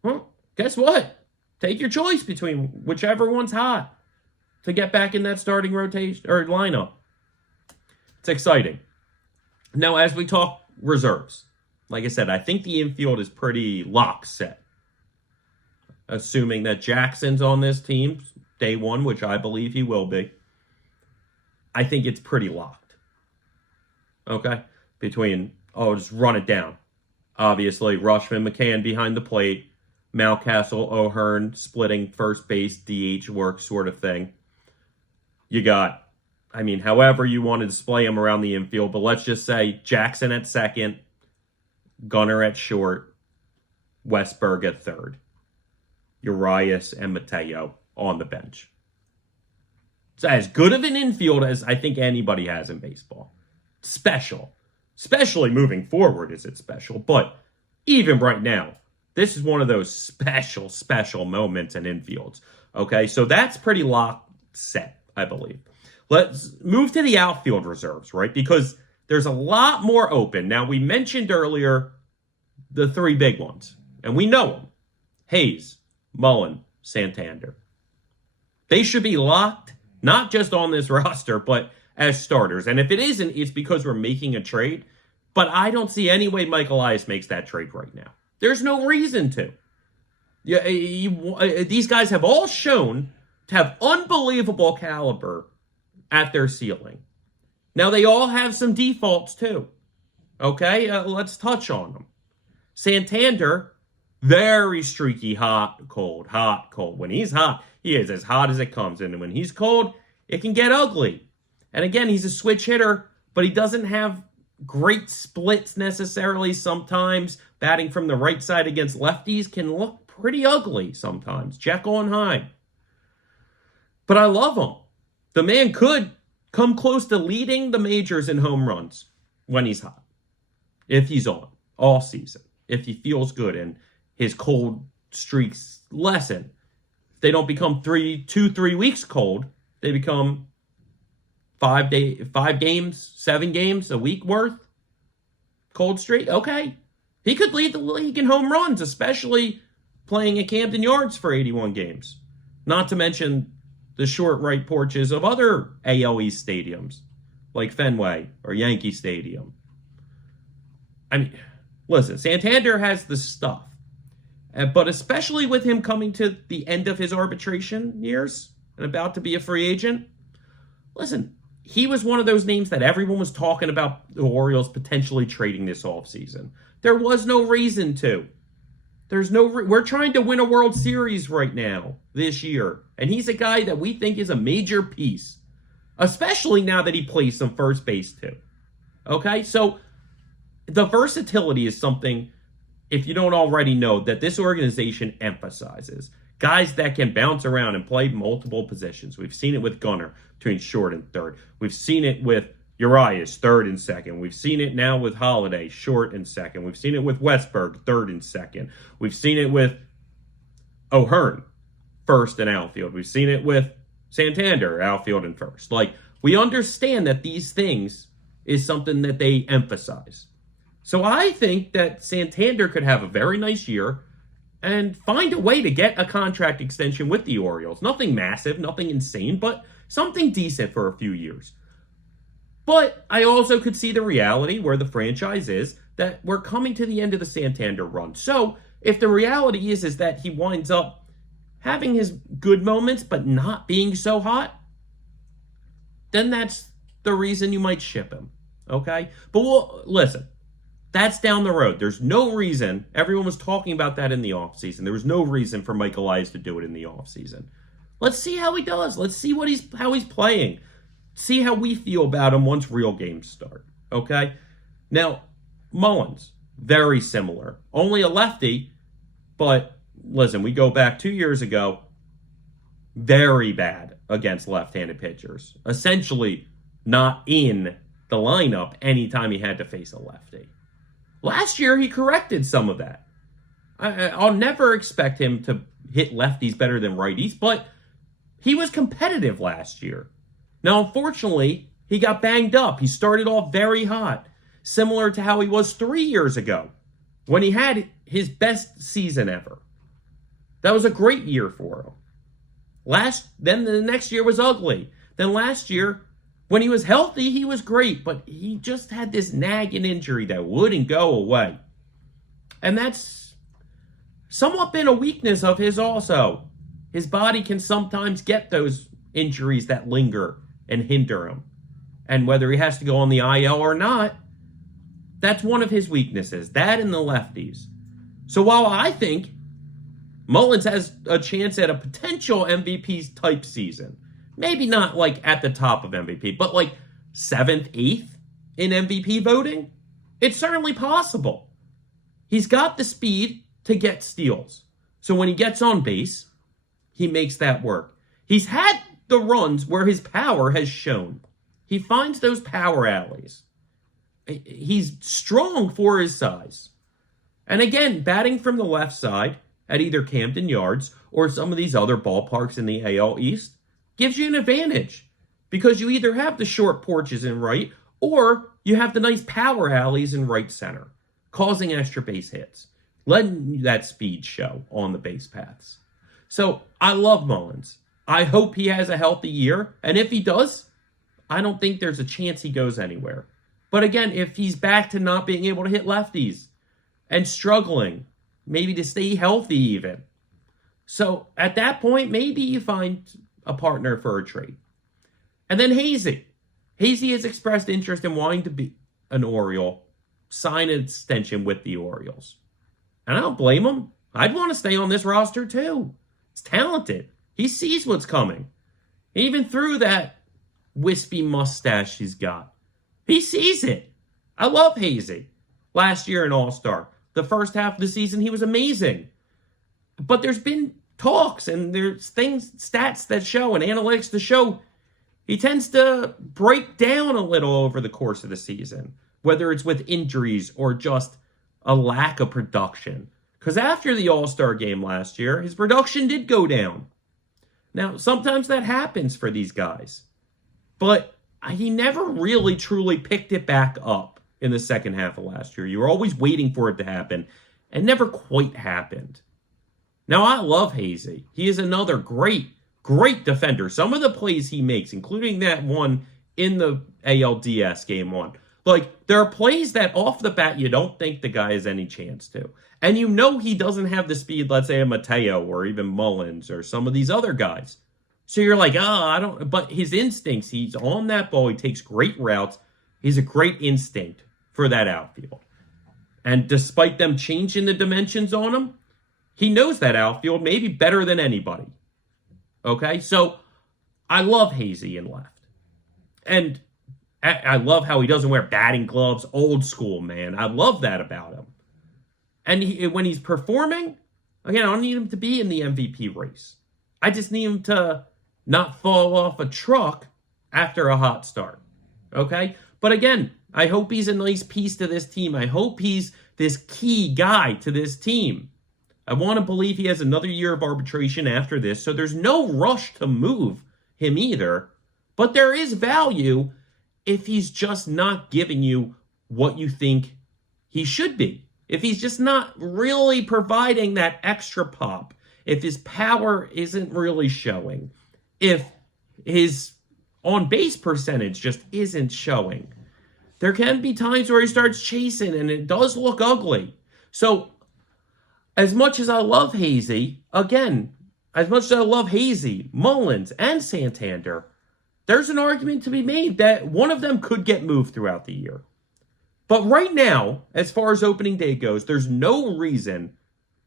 Well, guess what? Take your choice between whichever one's hot to get back in that starting rotation or lineup. It's exciting. Now, as we talk reserves, like I said, I think the infield is pretty lock set. Assuming that Jackson's on this team day one, which I believe he will be, I think it's pretty locked. Okay? Between, just run it down. Obviously, Rushman, McCann behind the plate, Mountcastle, O'Hearn splitting first base, DH work sort of thing. You got, however you want to display them around the infield, but let's just say Jackson at second, Gunnar at short, Westberg at third. Urias and Mateo on the bench. It's as good of an infield as I think anybody has in baseball. Special. Especially moving forward is it special. But even right now, this is one of those special moments in infields. Okay, so that's pretty locked set, I believe. Let's move to the outfield reserves, right? Because there's a lot more open. Now, we mentioned earlier the three big ones. And we know them. Hayes, Mullen, Santander. They should be locked, not just on this roster, but as starters. And if it isn't, it's because we're making a trade. But I don't see any way Mike Elias makes that trade right now. There's no reason to. These guys have all shown to have unbelievable caliber at their ceiling. Now, they all have some defaults, too. Okay? Let's touch on them. Santander, very streaky, hot, cold. When he's hot, he is as hot as it comes. And when he's cold, it can get ugly. And again, he's a switch hitter, but he doesn't have great splits necessarily. Sometimes batting from the right side against lefties can look pretty ugly sometimes. Jekyll and Hyde. But I love him. The man could come close to leading the majors in home runs when he's hot. If he's on all season. If he feels good. And his cold streaks lessen. If they don't become 3 weeks cold, they become 5 games, 7 games a week worth cold streak. Okay. He could lead the league in home runs, especially playing at Camden Yards for 81 games. Not to mention the short right porches of other AL East stadiums, like Fenway or Yankee Stadium. I mean, listen, Santander has the stuff. But especially with him coming to the end of his arbitration years and about to be a free agent, listen, he was one of those names that everyone was talking about the Orioles potentially trading this offseason. There was no reason to. We're trying to win a World Series right now, this year. And he's a guy that we think is a major piece. Especially now that he plays some first base too. Okay? So, the versatility is something, if you don't already know, that this organization emphasizes. Guys that can bounce around and play multiple positions. We've seen it with Gunnar between short and third. We've seen it with Urias, third and second. We've seen it now with Holiday, short and second. We've seen it with Westberg, third and second. We've seen it with O'Hearn, first and outfield. We've seen it with Santander, outfield and first. Like, we understand that these things is something that they emphasize. So I think that Santander could have a very nice year and find a way to get a contract extension with the Orioles. Nothing massive, nothing insane, but something decent for a few years. But I also could see the reality where the franchise is that we're coming to the end of the Santander run. So if the reality is that he winds up having his good moments but not being so hot, then that's the reason you might ship him. Okay? But listen, that's down the road. There's no reason. Everyone was talking about that in the offseason. There was no reason for Mike Elias to do it in the offseason. Let's see how he does. Let's see how he's playing. See how we feel about him once real games start. Okay? Now, Mullins, very similar. Only a lefty, but listen, we go back 2 years ago, very bad against left-handed pitchers. Essentially not in the lineup anytime he had to face a lefty. Last year, he corrected some of that. I'll never expect him to hit lefties better than righties, but he was competitive last year. Now, unfortunately, he got banged up. He started off very hot, similar to how he was 3 years ago when he had his best season ever. That was a great year for him. Then the next year was ugly. Then last year, when he was healthy, he was great, but he just had this nagging injury that wouldn't go away. And that's somewhat been a weakness of his also. His body can sometimes get those injuries that linger and hinder him. And whether he has to go on the IL or not, that's one of his weaknesses. That and the lefties. So while I think Mullins has a chance at a potential MVP type season, maybe not like at the top of MVP, but like 7th, 8th in MVP voting, it's certainly possible. He's got the speed to get steals. So when he gets on base, he makes that work. He's had the runs where his power has shown. He finds those power alleys. He's strong for his size. And again, batting from the left side at either Camden Yards or some of these other ballparks in the AL East gives you an advantage because you either have the short porches in right or you have the nice power alleys in right center, causing extra base hits, letting that speed show on the base paths. So I love Mullins. I hope he has a healthy year. And if he does, I don't think there's a chance he goes anywhere. But again, if he's back to not being able to hit lefties and struggling, maybe to stay healthy even. So at that point, maybe you find a partner for a trade. And then Hazy. Hazy has expressed interest in wanting to be an Oriole, sign an extension with the Orioles. And I don't blame him. I'd want to stay on this roster too. It's talented. He sees what's coming. Even through that wispy mustache he's got. He sees it. I love Hazy. Last year in All-Star. The first half of the season, he was amazing. But there's been talks and there's stats that show and analytics to show he tends to break down a little over the course of the season. Whether it's with injuries or just a lack of production. Because after the All-Star game last year, his production did go down. Now, sometimes that happens for these guys. But he never really truly picked it back up in the second half of last year. You were always waiting for it to happen, and never quite happened. Now, I love Hazy. He is another great defender. Some of the plays he makes, including that one in the ALDS game one, like, there are plays that off the bat you don't think the guy has any chance to. And you know he doesn't have the speed, let's say, a Mateo or even Mullins or some of these other guys. So you're like, I don't, but his instincts, he's on that ball, he takes great routes. He's a great instinct for that outfield. And despite them changing the dimensions on him, he knows that outfield maybe better than anybody. Okay, so I love Hazy in left. And I love how he doesn't wear batting gloves, old school, man. I love that about him. And when he's performing, again, I don't need him to be in the MVP race. I just need him to not fall off a truck after a hot start. Okay? But again, I hope he's a nice piece to this team. I hope he's this key guy to this team. I want to believe he has another year of arbitration after this, so there's no rush to move him either. But there is value if he's just not giving you what you think he should be. If he's just not really providing that extra pop. If his power isn't really showing. If his on-base percentage just isn't showing. There can be times where he starts chasing and it does look ugly. So, as much as I love Hazy, again, as much as I love Hazy, Mullins, and Santander, there's an argument to be made that one of them could get moved throughout the year. But right now, as far as opening day goes, there's no reason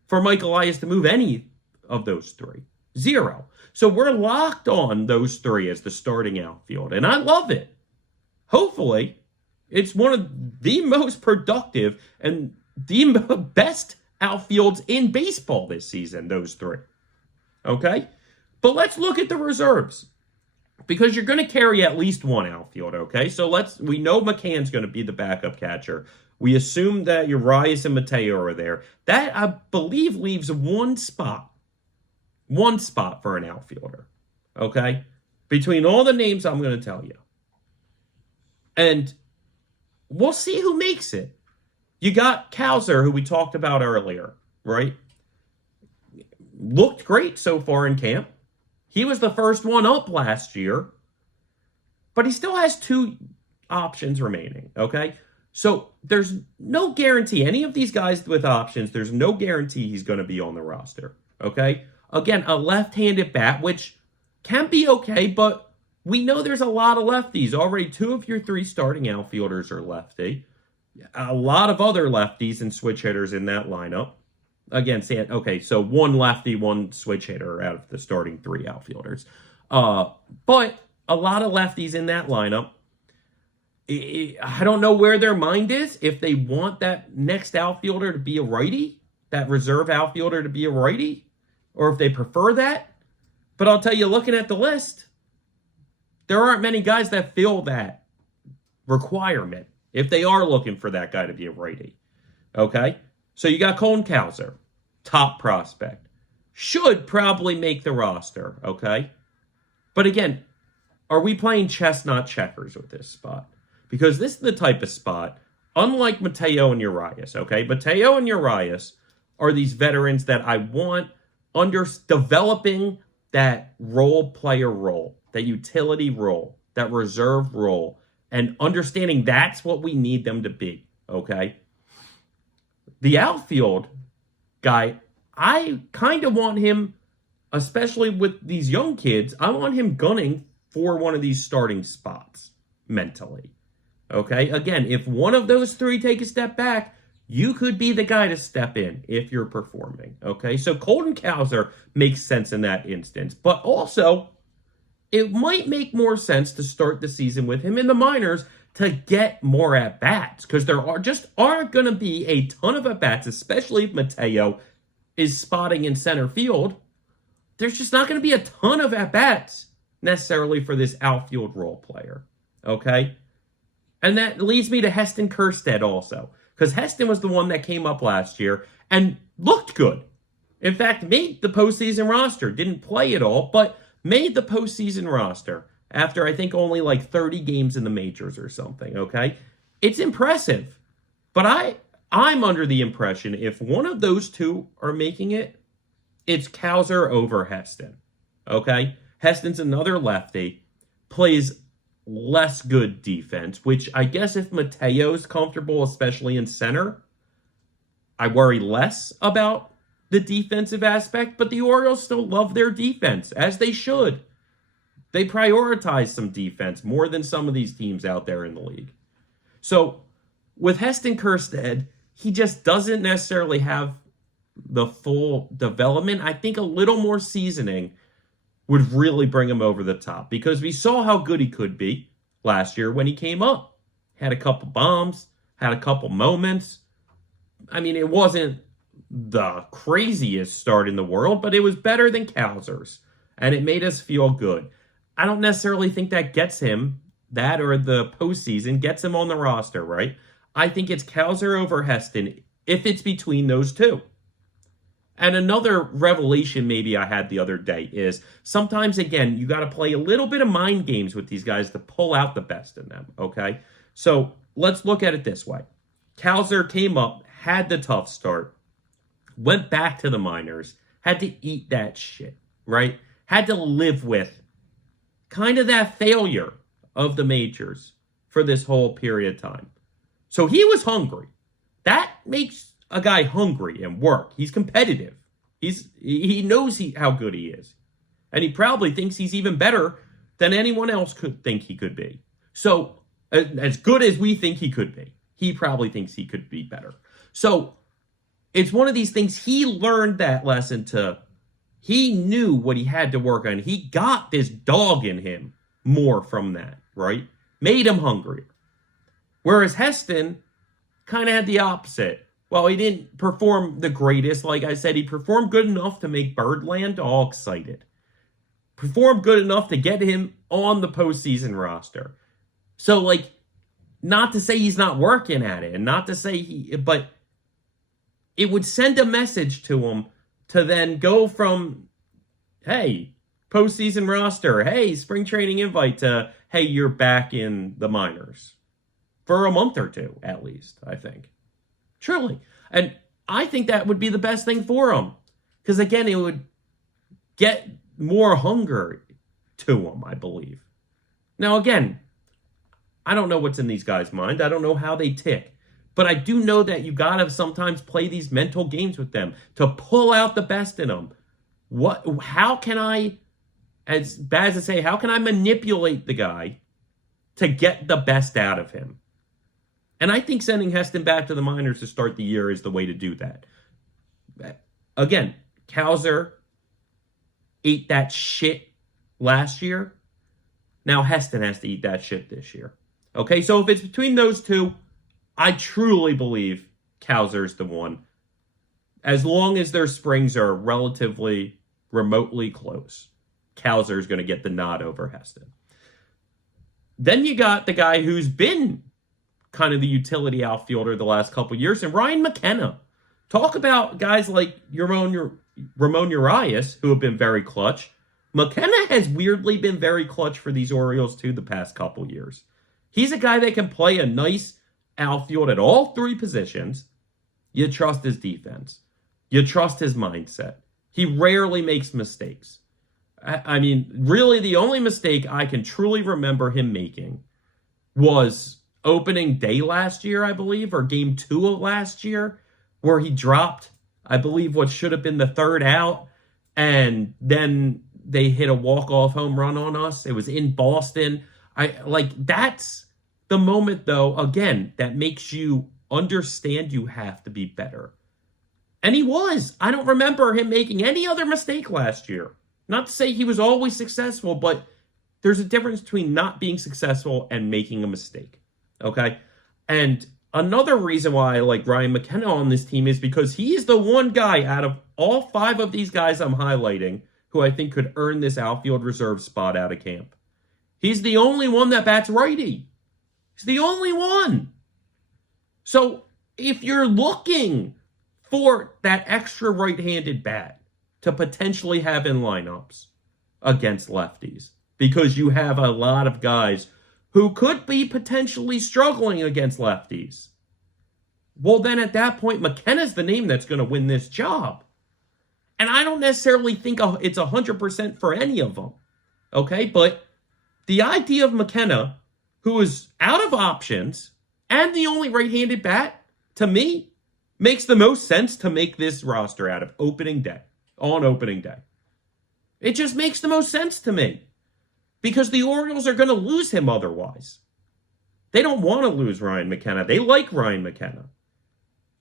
for Mike Elias to move any of those three. Zero. So we're locked on those three as the starting outfield, and I love it. Hopefully, it's one of the most productive and the best outfields in baseball this season, those three. Okay? But let's look at the reserves. Because you're going to carry at least one outfield, okay? So we know McCann's going to be the backup catcher. We assume that Urias and Mateo are there. That, I believe, leaves one spot for an outfielder, okay? Between all the names I'm going to tell you. And we'll see who makes it. You got Kowser, who we talked about earlier, right? Looked great so far in camp. He was the first one up last year, but he still has two options remaining, okay? So there's no guarantee. Any of these guys with options, there's no guarantee he's going to be on the roster, okay? Again, a left-handed bat, which can be okay, but we know there's a lot of lefties. Already 2 of your 3 starting outfielders are lefty. A lot of other lefties and switch hitters in that lineup. Again, okay, so 1 lefty, 1 switch hitter out of the starting 3 outfielders. But a lot of lefties in that lineup. I don't know where their mind is. If they want that next outfielder to be a righty, that reserve outfielder to be a righty, or if they prefer that. But I'll tell you, looking at the list, there aren't many guys that fill that requirement if they are looking for that guy to be a righty. Okay? So you got Colton Kowser, top prospect. Should probably make the roster, okay? But again, are we playing chess, not checkers with this spot? Because this is the type of spot, unlike Mateo and Urias, okay? Mateo and Urias are these veterans that I want under developing that role player role, that utility role, that reserve role, and understanding that's what we need them to be, okay? The outfield guy, I kind of want him, especially with these young kids, I want him gunning for one of these starting spots mentally. Okay? Again, if one of those 3 take a step back, you could be the guy to step in if you're performing. Okay? So Colton Kowser makes sense in that instance. But also, it might make more sense to start the season with him in the minors to get more at-bats, because there aren't going to be a ton of at-bats, especially if Mateo is spotting in center field. There's just not going to be a ton of at-bats necessarily for this outfield role player, okay? And that leads me to Heston Kjerstad also, Because Heston was the one that came up last year and looked good. In fact, made the postseason roster. Didn't play at all, but made the postseason roster after I think only like 30 games in the majors or something, okay? It's impressive. But I'm under the impression if one of those two are making it, it's Cowser over Heston, okay? Heston's another lefty, plays less good defense, which I guess if Mateo's comfortable, especially in center, I worry less about the defensive aspect, but the Orioles still love their defense, as they should. They prioritize some defense more than some of these teams out there in the league. So with Heston Kjerstad, he just doesn't necessarily have the full development. I think a little more seasoning would really bring him over the top because we saw how good he could be last year when he came up. Had a couple bombs, had a couple moments. I mean, it wasn't the craziest start in the world, but it was better than Cowser's, and it made us feel good. I don't necessarily think that gets him, that or the postseason, gets him on the roster, right? I think it's Cowser over Heston if it's between those two. And another revelation maybe I had the other day is sometimes, again, you got to play a little bit of mind games with these guys to pull out the best in them, okay? So let's look at it this way. Cowser came up, had the tough start, went back to the minors, had to eat that shit, right? Had to live with kind of that failure of the majors for this whole period of time. So he was hungry. That makes a guy hungry and work. He's competitive. He knows how good he is. And he probably thinks he's even better than anyone else could think he could be. So as good as we think he could be, he probably thinks he could be better. So it's one of these things. He learned that lesson he knew what he had to work on. He got this dog in him more from that, right? Made him hungrier. Whereas Heston kind of had the opposite. Well, he didn't perform the greatest. Like I said, he performed good enough to make Birdland all excited. Performed good enough to get him on the postseason roster. So, like, not to say he's not working at it, and not to say but it would send a message to him to then go from, hey, postseason roster, hey, spring training invite, to, hey, you're back in the minors. For a month or two, at least, I think. Truly. And I think that would be the best thing for him. Because, again, it would get more hunger to him, I believe. Now, again, I don't know what's in these guys' mind. I don't know how they tick. But I do know that you got to sometimes play these mental games with them to pull out the best in them. How can I, as bad as I say, how can I manipulate the guy to get the best out of him? And I think sending Heston back to the minors to start the year is the way to do that. Again, Cowser ate that shit last year. Now Heston has to eat that shit this year. Okay, so if it's between those two, I truly believe Cowser's the one. As long as their springs are relatively remotely close, Cowser's going to get the nod over Heston. Then you got the guy who's been kind of the utility outfielder the last couple of years, and Ryan McKenna. Talk about guys like Ramon Urias, who have been very clutch. McKenna has weirdly been very clutch for these Orioles, too, the past couple years. He's a guy that can play a nice outfield at all three positions. You trust his defense. You trust his mindset. He rarely makes mistakes. I mean, really, the only mistake I can truly remember him making was opening day last year, I believe, or game 2 of last year, where he dropped, I believe, what should have been the third out, and then they hit a walk-off home run on us. It was in Boston. That's the moment, though, again, that makes you understand you have to be better. And he was. I don't remember him making any other mistake last year. Not to say he was always successful, but there's a difference between not being successful and making a mistake. Okay? And another reason why I like Ryan McKenna on this team is because he's the one guy out of all 5 of these guys I'm highlighting who I think could earn this outfield reserve spot out of camp. He's the only one that bats righty. He's the only one. So if you're looking for that extra right-handed bat to potentially have in lineups against lefties, because you have a lot of guys who could be potentially struggling against lefties, well, then at that point, McKenna's the name that's going to win this job. And I don't necessarily think it's 100% for any of them. Okay? But the idea of McKenna, who is out of options and the only right-handed bat, to me, makes the most sense to make this roster out of opening day, on opening day. It just makes the most sense to me. Because the Orioles are going to lose him otherwise. They don't want to lose Ryan McKenna. They like Ryan McKenna.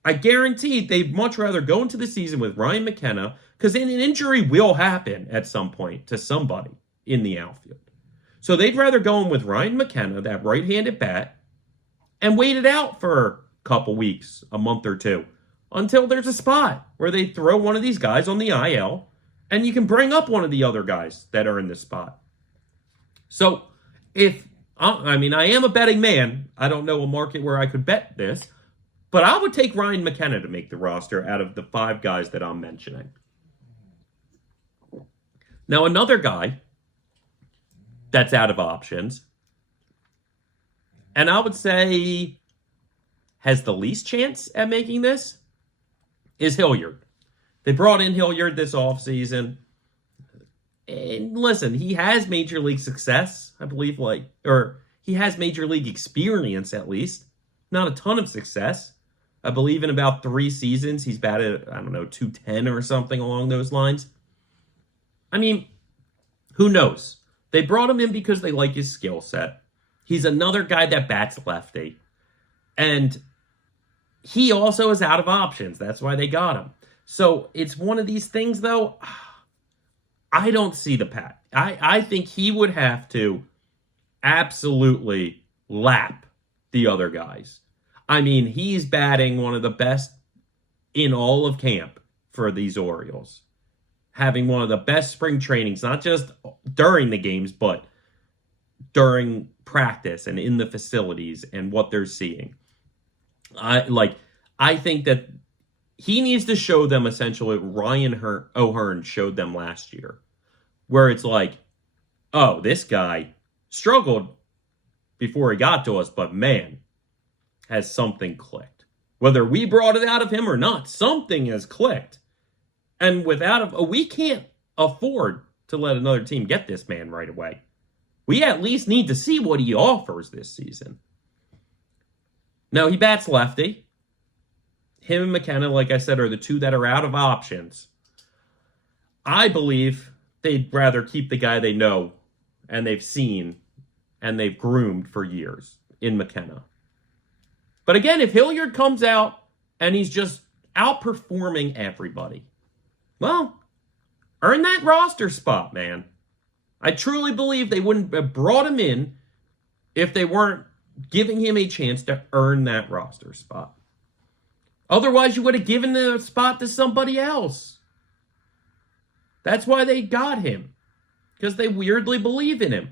I guarantee they'd much rather go into the season with Ryan McKenna, because an injury will happen at some point to somebody in the outfield. So they'd rather go in with Ryan McKenna, that right-handed bat, and wait it out for a couple weeks, a month or two, until there's a spot where they throw one of these guys on the IL, and you can bring up one of the other guys that are in this spot. So I am a betting man. I don't know a market where I could bet this, but I would take Ryan McKenna to make the roster out of the 5 guys that I'm mentioning. Now, another guy that's out of options, and I would say has the least chance at making this, is Hilliard. They brought in Hilliard this offseason. And listen, he has major league success, I believe, or he has major league experience at least. Not a ton of success. I believe in about 3 seasons, he's batted, 210 or something along those lines. I mean, who knows? They brought him in because they like his skill set. He's another guy that bats lefty. And he also is out of options. That's why they got him. So it's one of these things, though. I don't see the path. I think he would have to absolutely lap the other guys. I mean, he's batting one of the best in all of camp for these Orioles. Having one of the best spring trainings, not just during the games, but during practice and in the facilities and what they're seeing. I think that he needs to show them essentially what Ryan O'Hearn showed them last year, where it's like, oh, this guy struggled before he got to us, but man, has something clicked. Whether we brought it out of him or not, something has clicked. And we can't afford to let another team get this man right away. We at least need to see what he offers this season. Now, he bats lefty. Him and McKenna, like I said, are the 2 that are out of options. I believe they'd rather keep the guy they know and they've seen and they've groomed for years in McKenna. But again, if Hilliard comes out and he's just outperforming everybody, well, earn that roster spot, man. I truly believe they wouldn't have brought him in if they weren't giving him a chance to earn that roster spot. Otherwise, you would have given the spot to somebody else. That's why they got him. Because they weirdly believe in him.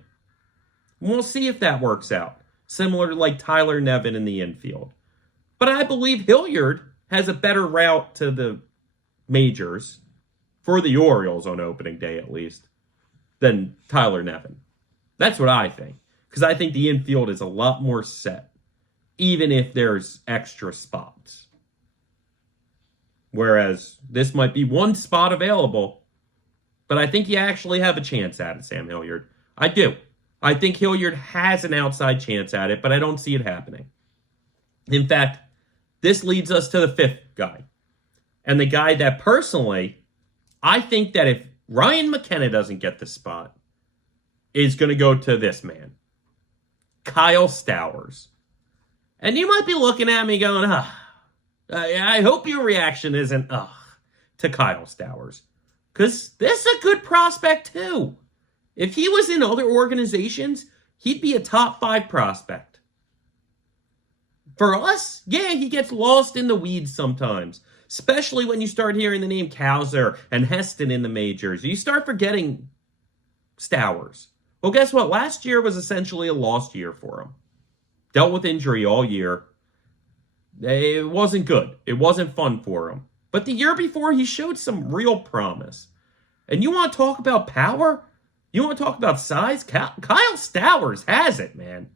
We'll see if that works out. Similar to like Tyler Nevin in the infield. But I believe Hilliard has a better route to the majors, for the Orioles on opening day at least, than Tyler Nevin. That's what I think. Because I think the infield is a lot more set, even if there's extra spots. Whereas this might be one spot available, but I think you actually have a chance at it, Sam Hilliard. I do. I think Hilliard has an outside chance at it, but I don't see it happening. In fact, this leads us to the 5th guy. And the guy that personally, I think that if Ryan McKenna doesn't get the spot, is going to go to this man, Kyle Stowers. And you might be looking at me going, I hope your reaction isn't, to Kyle Stowers. Because this is a good prospect, too. If he was in other organizations, he'd be a top 5 prospect. For us, yeah, he gets lost in the weeds sometimes. Especially when you start hearing the name Kowser and Heston in the majors. You start forgetting Stowers. Well, guess what? Last year was essentially a lost year for him. Dealt with injury all year. It wasn't good. It wasn't fun for him. But the year before, he showed some real promise. And you want to talk about power? You want to talk about size? Kyle Stowers has it, man.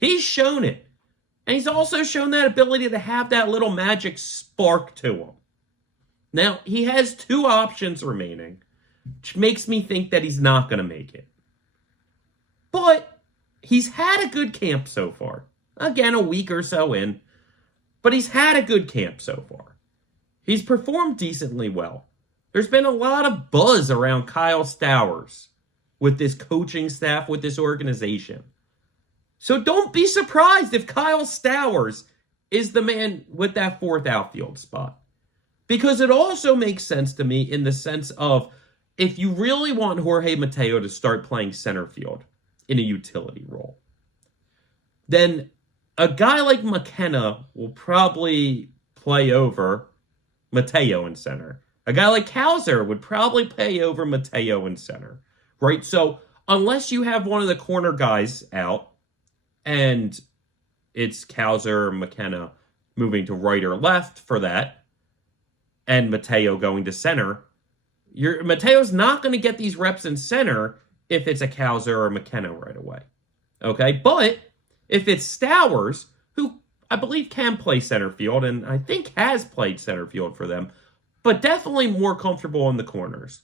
He's shown it. And he's also shown that ability to have that little magic spark to him. Now, he has 2 options remaining, which makes me think that he's not going to make it. But he's had a good camp so far. Again, a week or so in. But he's had a good camp so far. He's performed decently well. There's been a lot of buzz around Kyle Stowers with this coaching staff, with this organization. So don't be surprised if Kyle Stowers is the man with that 4th outfield spot. Because it also makes sense to me in the sense of if you really want Jorge Mateo to start playing center field in a utility role, then a guy like McKenna will probably play over Mateo in center. A guy like Cowser would probably play over Mateo in center, right? So unless you have one of the corner guys out and it's Cowser or McKenna moving to right or left for that, and Mateo going to center, Mateo's not going to get these reps in center if it's a Cowser or McKenna right away. Okay, but if it's Stowers, who I believe can play center field, and I think has played center field for them, but definitely more comfortable in the corners,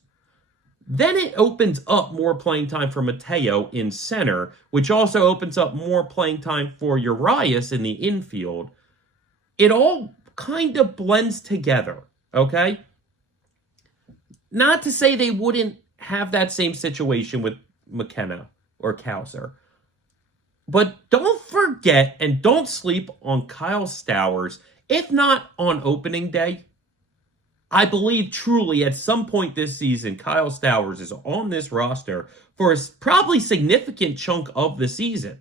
then it opens up more playing time for Mateo in center, which also opens up more playing time for Urias in the infield. It all kind of blends together, okay? Not to say they wouldn't have that same situation with McKenna or Cowser, but don't forget and don't sleep on Kyle Stowers. If not on opening day, I believe truly at some point this season, Kyle Stowers is on this roster for a probably significant chunk of the season,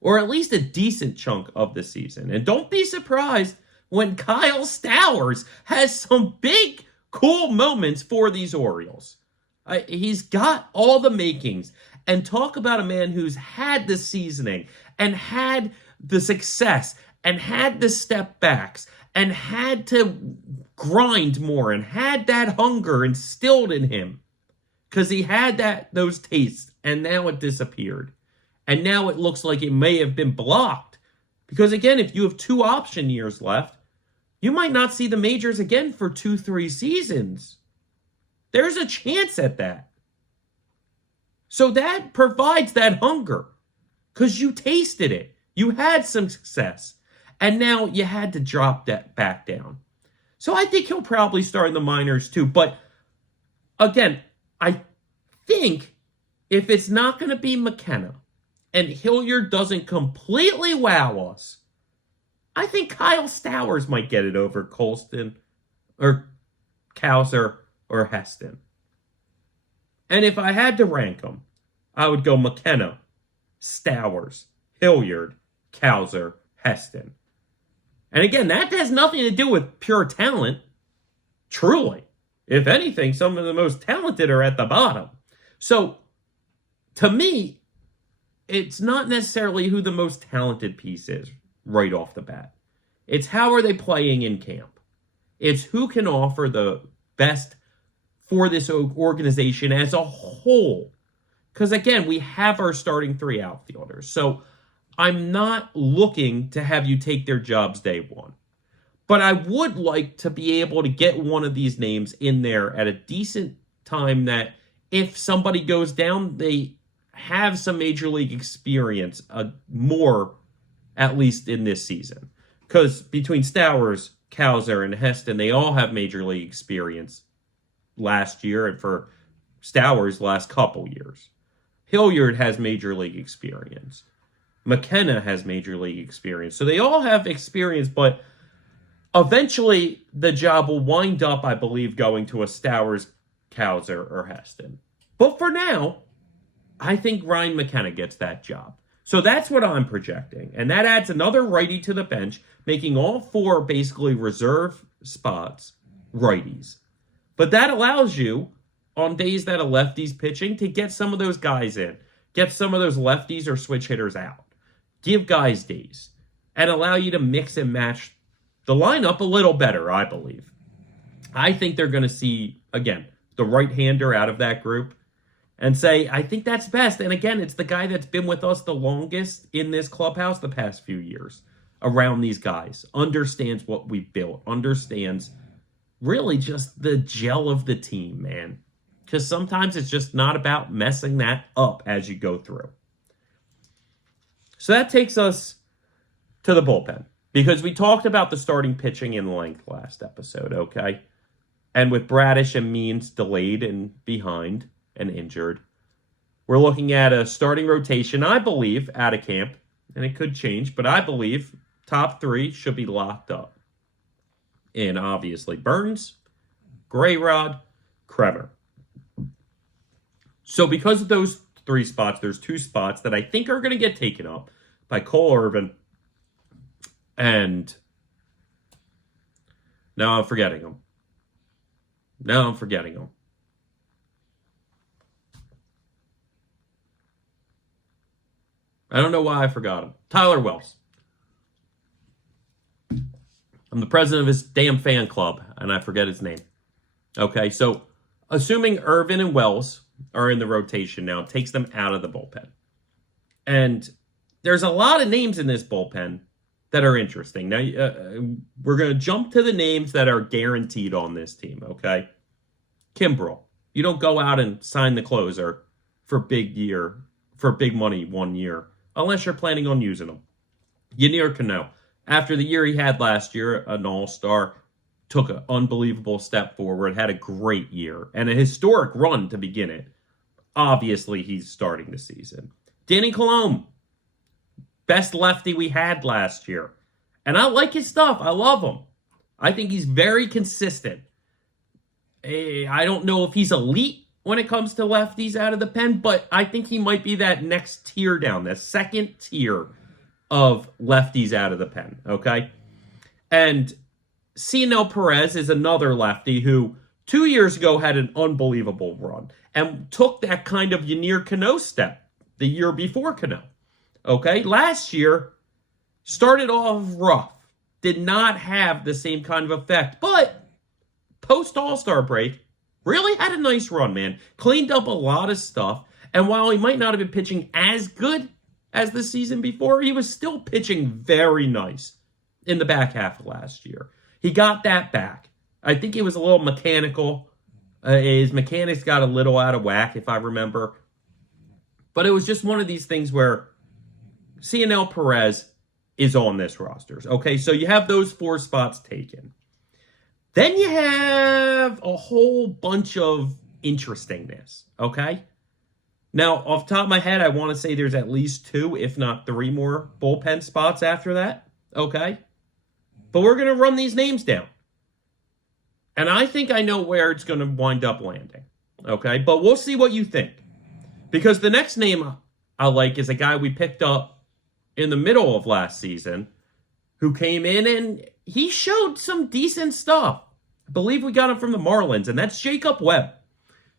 or at least a decent chunk of the season. And don't be surprised when Kyle Stowers has some big, cool moments for these Orioles. He's got all the makings. And talk about a man who's had the seasoning and had the success and had the step backs and had to grind more and had that hunger instilled in him because he had those tastes, and now it disappeared. And now it looks like it may have been blocked because, again, if you have 2 option years left, you might not see the majors again for 2-3 seasons. There's a chance at that. So that provides that hunger because you tasted it. You had some success. And now you had to drop that back down. So I think he'll probably start in the minors too. But again, I think if it's not going to be McKenna and Hilliard doesn't completely wow us, I think Kyle Stowers might get it over Colston or Cowser or Heston. And if I had to rank them, I would go McKenna, Stowers, Hilliard, Cowser, Heston. And again, that has nothing to do with pure talent. Truly. If anything, some of the most talented are at the bottom. So, to me, it's not necessarily who the most talented piece is right off the bat. It's how are they playing in camp. It's who can offer the best for this organization as a whole. Because, again, we have our starting 3 outfielders. So I'm not looking to have you take their jobs day one. But I would like to be able to get one of these names in there at a decent time that if somebody goes down, they have some major league experience, more at least in this season. Because between Stowers, Cowser, and Heston, they all have major league experience last year and for Stowers last couple years. Hilliard has major league experience. McKenna has major league experience. So they all have experience, but eventually the job will wind up, I believe, going to a Stowers, Cowser, or Heston. But for now, I think Ryan McKenna gets that job. So that's what I'm projecting. And that adds another righty to the bench, making all 4 basically reserve spots righties. But that allows you, on days that a lefty's pitching, to get some of those guys in. Get some of those lefties or switch hitters out. Give guys days. And allow you to mix and match the lineup a little better, I believe. I think they're going to see, again, the right-hander out of that group and say, I think that's best. And again, it's the guy that's been with us the longest in this clubhouse the past few years around these guys, understands what we've built, understands really just the gel of the team, man. Because sometimes it's just not about messing that up as you go through. So that takes us to the bullpen, because we talked about the starting pitching in length last episode, okay? And with Bradish and Means delayed and behind and injured, we're looking at a starting rotation, I believe, out of camp, and it could change, but I believe top three should be locked up. And obviously Burns, Grayrod, Kremer. So because of those three spots, there's two spots that I think are going to get taken up by Cole Irvin. And now I'm forgetting him. I don't know why I forgot him. Tyler Wells. I'm the president of his damn fan club, and I forget his name. Okay, so assuming Irvin and Wells are in the rotation now, it takes them out of the bullpen. And there's a lot of names in this bullpen that are interesting. Now, we're going to jump to the names that are guaranteed on this team, okay? Kimbrel. You don't go out and sign the closer for big money 1 year, unless you're planning on using them. Ynier Cano. After the year he had last year, an all-star, took an unbelievable step forward, had a great year, and a historic run to begin it. Obviously, he's starting the season. Danny Colomb. Best lefty we had last year. And I like his stuff. I love him. I think he's very consistent. I don't know if he's elite when it comes to lefties out of the pen, but I think he might be that next tier down, the second tier of lefties out of the pen, okay? And Cionel Perez is another lefty who 2 years ago had an unbelievable run and took that kind of Ynier Cano step the year before Cano. Okay, last year started off rough, did not have the same kind of effect, but post All-Star break really had a nice run, man. Cleaned up a lot of stuff, and while he might not have been pitching as good as the season before, he was still pitching very nice in the back half of last year. He got that back. I think it was a little mechanical. His mechanics got a little out of whack, if I remember. But it was just one of these things where Cionel Perez is on this roster. Okay, so you have those four spots taken. Then you have a whole bunch of interestingness, okay? Now, off the top of my head, I want to say there's at least 2, if not 3 more bullpen spots after that, okay? But we're going to run these names down. And I think I know where it's going to wind up landing, okay? But we'll see what you think. Because the next name I like is a guy we picked up in the middle of last season who came in and he showed some decent stuff. I believe we got him from the Marlins, and that's Jacob Webb.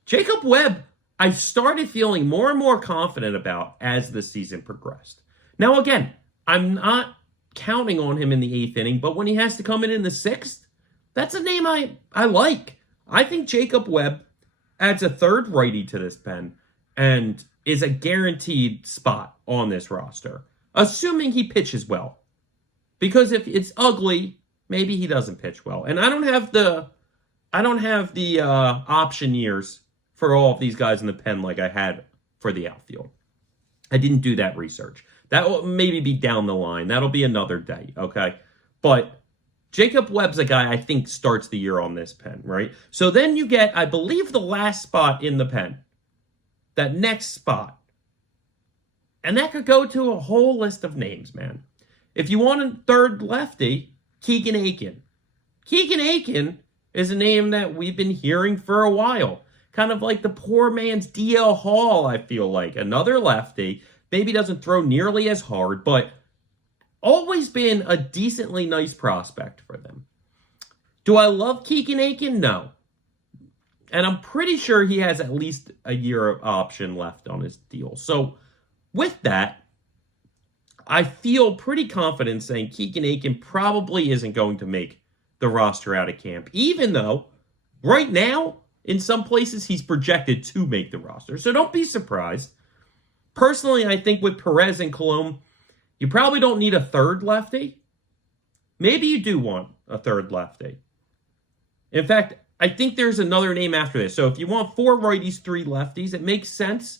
Jacob Webb, I've started feeling more and more confident about as the season progressed. Now, again, I'm not counting on him in the 8th inning, but when he has to come in the 6th, that's a name I like. I think Jacob Webb adds a third righty to this pen and is a guaranteed spot on this roster, assuming he pitches well. Because if it's ugly, maybe he doesn't pitch well. And I don't have the option years for all of these guys in the pen like I had for the outfield. I didn't do that research. That will maybe be down the line. That'll be another day, okay? But Jacob Webb's a guy I think starts the year on this pen, right? So then you get, I believe, the last spot in the pen. That next spot. And that could go to a whole list of names, man. If you want a third lefty, Keegan Aiken. Keegan Aiken is a name that we've been hearing for a while. Kind of like the poor man's DL Hall, I feel like. Another lefty. Maybe doesn't throw nearly as hard, but always been a decently nice prospect for them. Do I love Keegan Aiken? No. And I'm pretty sure he has at least a year of option left on his deal. So with that, I feel pretty confident saying Keegan Aiken probably isn't going to make the roster out of camp, even though right now, in some places, he's projected to make the roster. So don't be surprised. Personally, I think with Perez and Colomé, you probably don't need a third lefty. Maybe you do want a third lefty. In fact, I think there's another name after this. So if you want 4 righties, 3 lefties, it makes sense.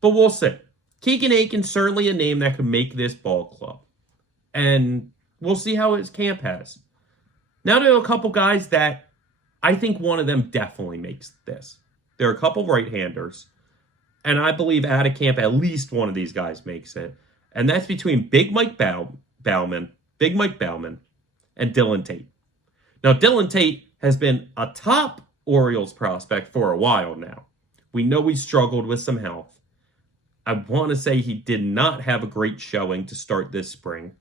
But we'll see. Keegan Aiken certainly a name that could make this ball club. And we'll see how his camp has. Now to a couple guys that I think one of them definitely makes this. There are a couple right-handers. And I believe out of camp, at least one of these guys makes it. And that's between Big Mike Bauman, and Dylan Tate. Now, Dylan Tate has been a top Orioles prospect for a while now. We know he struggled with some health. I want to say he did not have a great showing to start this spring.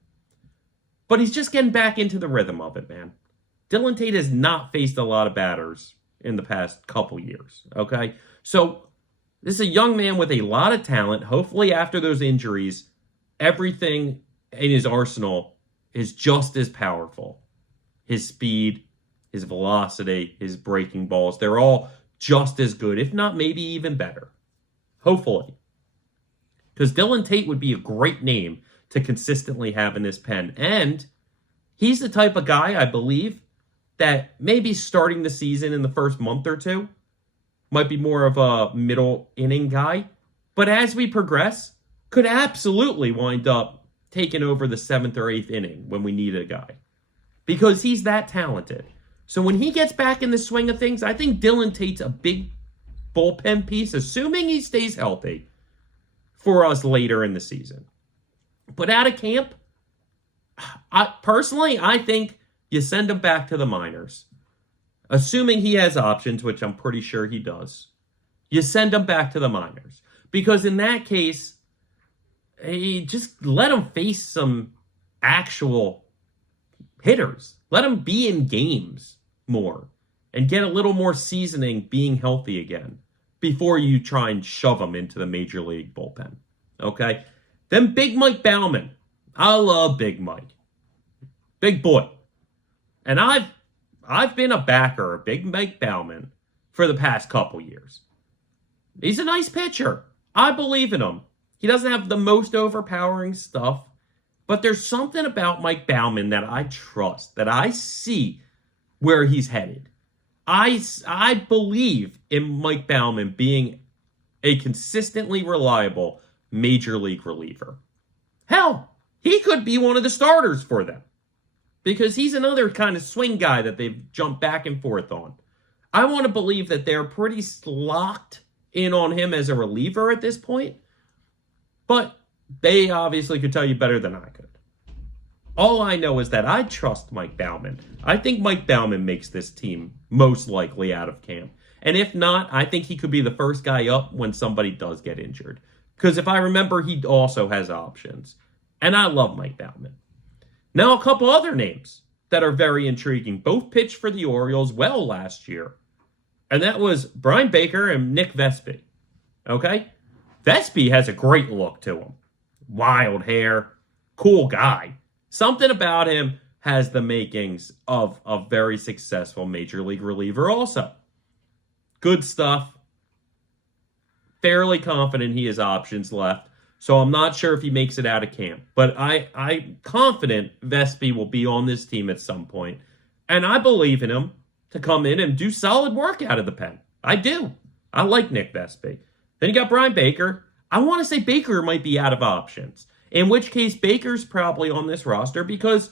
But he's just getting back into the rhythm of it, man. Dylan Tate has not faced a lot of batters in the past couple years, okay? So this is a young man with a lot of talent. Hopefully after those injuries, everything in his arsenal is just as powerful. His speed, his velocity, his breaking balls, they're all just as good, if not maybe even better. Hopefully. Because Dylan Tate would be a great name to consistently have in this pen. And he's the type of guy, I believe, that maybe starting the season in the first month or two might be more of a middle inning guy. But as we progress, could absolutely wind up taking over the 7th or 8th inning when we need a guy. Because he's that talented. So when he gets back in the swing of things, I think Dylan Tate's a big bullpen piece, assuming he stays healthy, for us later in the season. But out of camp, I think you send him back to the minors. Assuming he has options, which I'm pretty sure he does. You send him back to the minors. Because in that case, you just let him face some actual hitters. Let him be in games more. And get a little more seasoning being healthy again. Before you try and shove him into the major league bullpen. Okay? Then Big Mike Bauman. I love Big Mike. Big boy. And I've been a backer of Big Mike Bauman for the past couple years. He's a nice pitcher. I believe in him. He doesn't have the most overpowering stuff, but there's something about Mike Bauman that I trust, that I see where he's headed. I believe in Mike Bauman being a consistently reliable major league reliever. Hell, he could be one of the starters for them. Because he's another kind of swing guy that they've jumped back and forth on. I want to believe that they're pretty locked in on him as a reliever at this point. But they obviously could tell you better than I could. All I know is that I trust Mike Bauman. I think Mike Bauman makes this team most likely out of camp. And if not, I think he could be the first guy up when somebody does get injured. Because if I remember, he also has options. And I love Mike Bauman. Now, a couple other names that are very intriguing. Both pitched for the Orioles well last year. And that was Brian Baker and Nick Vespi. Okay? Vespi has a great look to him. Wild hair. Cool guy. Something about him has the makings of a very successful major league reliever also. Good stuff. Fairly confident he has options left. So I'm not sure if he makes it out of camp. But I'm confident Vespi will be on this team at some point. And I believe in him to come in and do solid work out of the pen. I do. I like Nick Vespi. Then you got Brian Baker. I want to say Baker might be out of options. In which case, Baker's probably on this roster because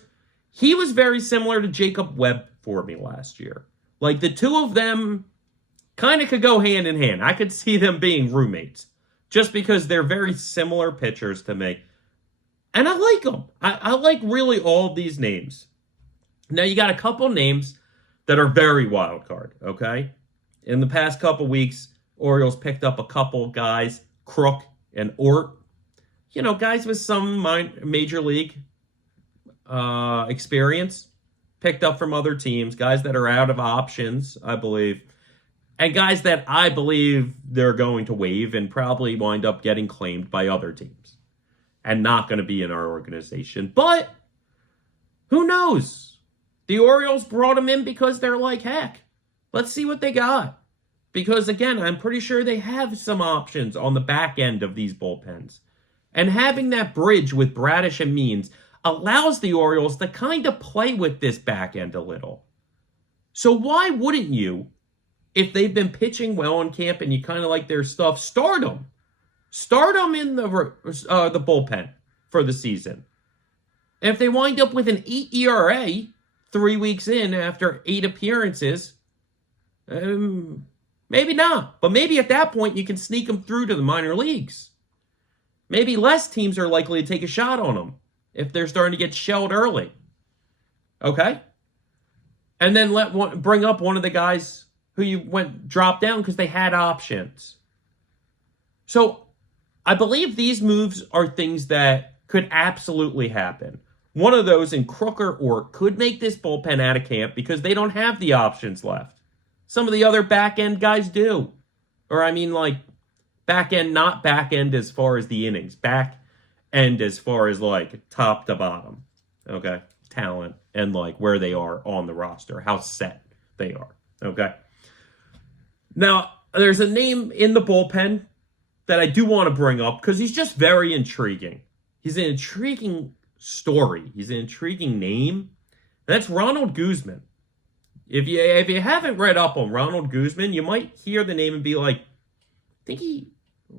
he was very similar to Jacob Webb for me last year. Like, the two of them kind of could go hand in hand. I could see them being roommates just because they're very similar pitchers to me. And I like them. I like really all of these names. Now, you got a couple names that are very wild card, okay? In the past couple weeks, Orioles picked up a couple guys, Crook and Ort. You know, guys with some major league experience, picked up from other teams, guys that are out of options, I believe, and guys that I believe they're going to waive and probably wind up getting claimed by other teams. and not going to be in our organization. But who knows? The Orioles brought him in because they're like, heck, let's see what they got. Because, again, I'm pretty sure they have some options on the back end of these bullpens. And having that bridge with Bradish and Means allows the Orioles to kind of play with this back end a little. So why wouldn't you, if they've been pitching well in camp and you kind of like their stuff, start them? Start them in the bullpen for the season. And if they wind up with an 8 ERA 3 weeks in after 8 appearances, maybe not. But maybe at that point you can sneak them through to the minor leagues. Maybe less teams are likely to take a shot on them if they're starting to get shelled early. Okay? And then bring up one of the guys who you dropped down because they had options. So I believe these moves are things that could absolutely happen. One of those in Crooker or could make this bullpen out of camp because they don't have the options left. Some of the other back-end guys do. Or I mean like back-end, not back-end as far as the innings. Back-end as far as like top to bottom. Okay? Talent and like where they are on the roster. How set they are. Okay? Now, there's a name in the bullpen that I do want to bring up because he's just very intriguing. He's an intriguing story. He's an intriguing name. And that's Ronald Guzman. If you haven't read up on Ronald Guzman, you might hear the name and be like,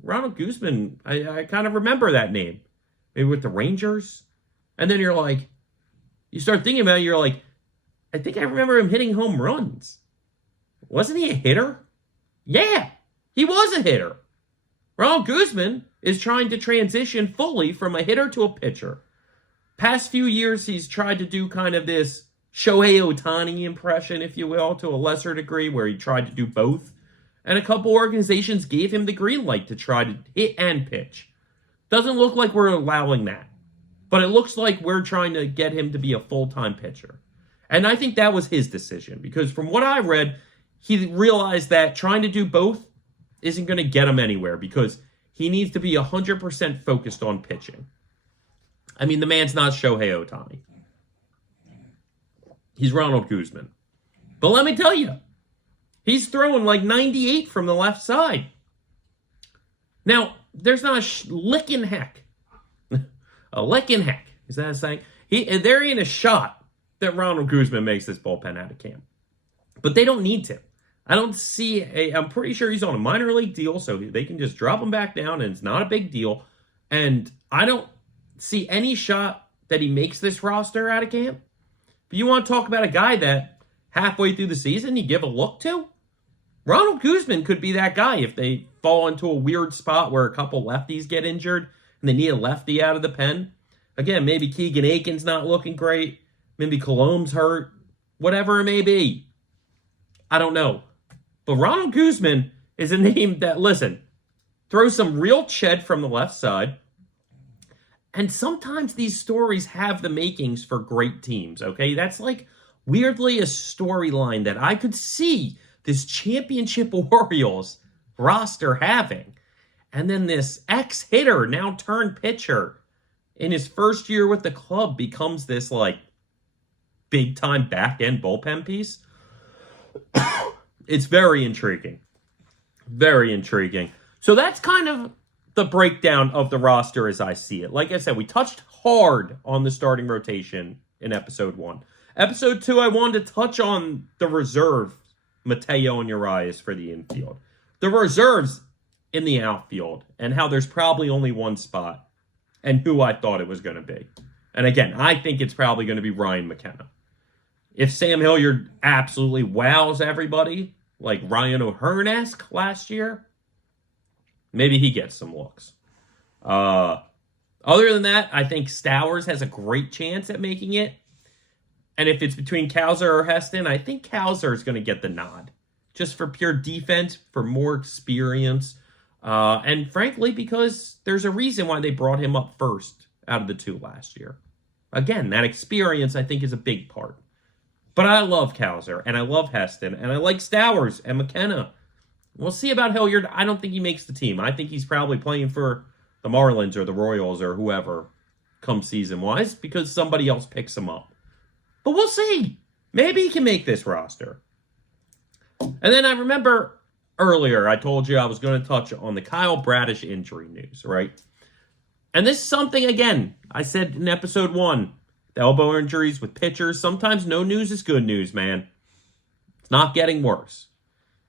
Ronald Guzman, I kind of remember that name. Maybe with the Rangers. And then you're like, you start thinking about it, you're like, I think I remember him hitting home runs. Wasn't he a hitter? Yeah, he was a hitter. Ronald Guzman is trying to transition fully from a hitter to a pitcher. Past few years, he's tried to do kind of this Shohei Ohtani impression, if you will, to a lesser degree, where he tried to do both. And a couple organizations gave him the green light to try to hit and pitch. Doesn't look like we're allowing that. But it looks like we're trying to get him to be a full-time pitcher. And I think that was his decision. Because from what I read, he realized that trying to do both isn't going to get him anywhere. Because he needs to be 100% focused on pitching. I mean, the man's not Shohei Ohtani. He's Ronald Guzman. But let me tell you, he's throwing like 98 from the left side. Now, there's not a lick in heck. A lick in heck. Is that a saying? There ain't a shot that Ronald Guzman makes this bullpen out of camp. But they don't need to. I don't see I'm pretty sure he's on a minor league deal, so they can just drop him back down, and it's not a big deal. And I don't see any shot that he makes this roster out of camp. But you want to talk about a guy that halfway through the season you give a look to? Ronald Guzman could be that guy if they fall into a weird spot where a couple lefties get injured and they need a lefty out of the pen. Again, maybe Keegan Aiken's not looking great. Maybe Colom's hurt. Whatever it may be. I don't know. But Ronald Guzman is a name that, listen, throws some real ched from the left side. And sometimes these stories have the makings for great teams, okay? That's like weirdly a storyline that I could see this championship Orioles roster having. And then this ex-hitter, now turned pitcher, in his first year with the club becomes this like big-time back-end bullpen piece. It's very intriguing. Very intriguing. So that's kind of the breakdown of the roster as I see it. Like I said, we touched hard on the starting rotation in episode 1. Episode 2, I wanted to touch on the reserve, Mateo and Urias for the infield. The reserves in the outfield and how there's probably only one spot and who I thought it was going to be. And again, I think it's probably going to be Ryan McKenna. If Sam Hilliard absolutely wows everybody, like Ryan O'Hearn-esque last year, maybe he gets some looks. Other than that, I think Stowers has a great chance at making it. And if it's between Cowser or Heston, I think Cowser is going to get the nod. Just for pure defense, for more experience. And frankly, because there's a reason why they brought him up first out of the two last year. Again, that experience, I think, is a big part. But I love Cowser, and I love Heston, and I like Stowers and McKenna. We'll see about Hilliard. I don't think he makes the team. I think he's probably playing for the Marlins or the Royals or whoever come season-wise because somebody else picks him up. But we'll see. Maybe he can make this roster. And then I remember earlier I told you I was going to touch on the Kyle Bradish injury news, right? And this is something, again, I said in episode 1, the elbow injuries with pitchers, sometimes no news is good news, man. It's not getting worse.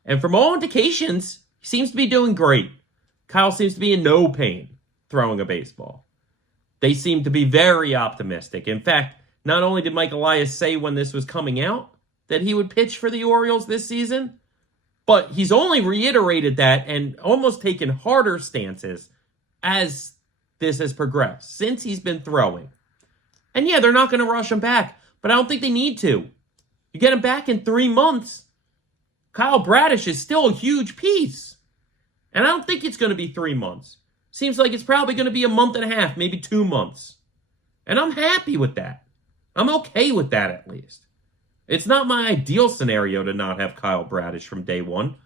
And from all indications, he seems to be doing great. Kyle seems to be in no pain throwing a baseball. They seem to be very optimistic. In fact, not only did Mike Elias say when this was coming out that he would pitch for the Orioles this season, but he's only reiterated that and almost taken harder stances as this has progressed, since he's been throwing. And yeah, they're not going to rush him back, but I don't think they need to. You get him back in 3 months. Kyle Bradish is still a huge piece. And I don't think it's going to be 3 months. Seems like it's probably going to be a month and a half, maybe 2 months. And I'm happy with that. I'm okay with that, at least. It's not my ideal scenario to not have Kyle Bradish from day one.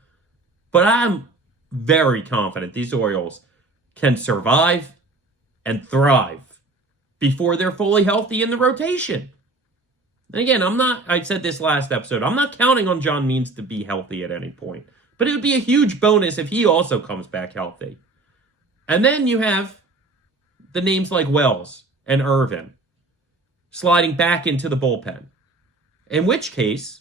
But I'm very confident these Orioles can survive and thrive before they're fully healthy in the rotation. And again, I said this last episode, I'm not counting on John Means to be healthy at any point. But it would be a huge bonus if he also comes back healthy. And then you have the names like Wells and Irvin sliding back into the bullpen. In which case,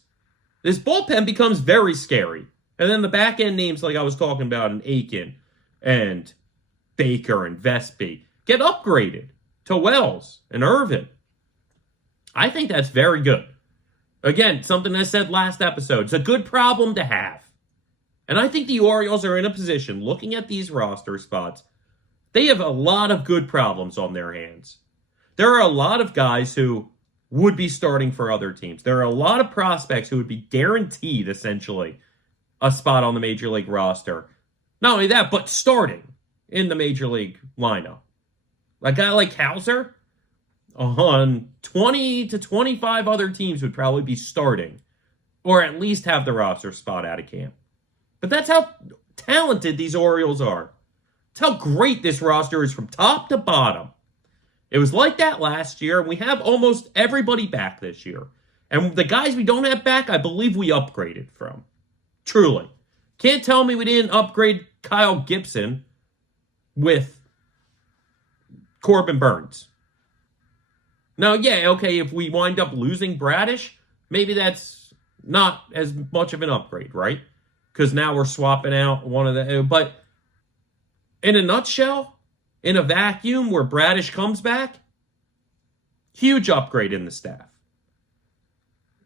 this bullpen becomes very scary. And then the back end names like I was talking about in Aiken and Baker and Vespi get upgraded to Wells and Irvin. I think that's very good. Again, something I said last episode. It's a good problem to have. And I think the Orioles are in a position, looking at these roster spots, they have a lot of good problems on their hands. There are a lot of guys who would be starting for other teams. There are a lot of prospects who would be guaranteed, essentially, a spot on the Major League roster. Not only that, but starting in the Major League lineup. A guy like Hauser, on 20 to 25 other teams would probably be starting, or at least have the roster spot out of camp. But that's how talented these Orioles are. It's how great this roster is from top to bottom. It was like that last year, and we have almost everybody back this year. And the guys we don't have back, I believe we upgraded from. Truly. Can't tell me we didn't upgrade Kyle Gibson with Corbin Burns. Now, yeah, okay, if we wind up losing Bradish, maybe that's not as much of an upgrade, right? Because now we're swapping out one of the... But in a nutshell, in a vacuum where Bradish comes back, huge upgrade in the staff.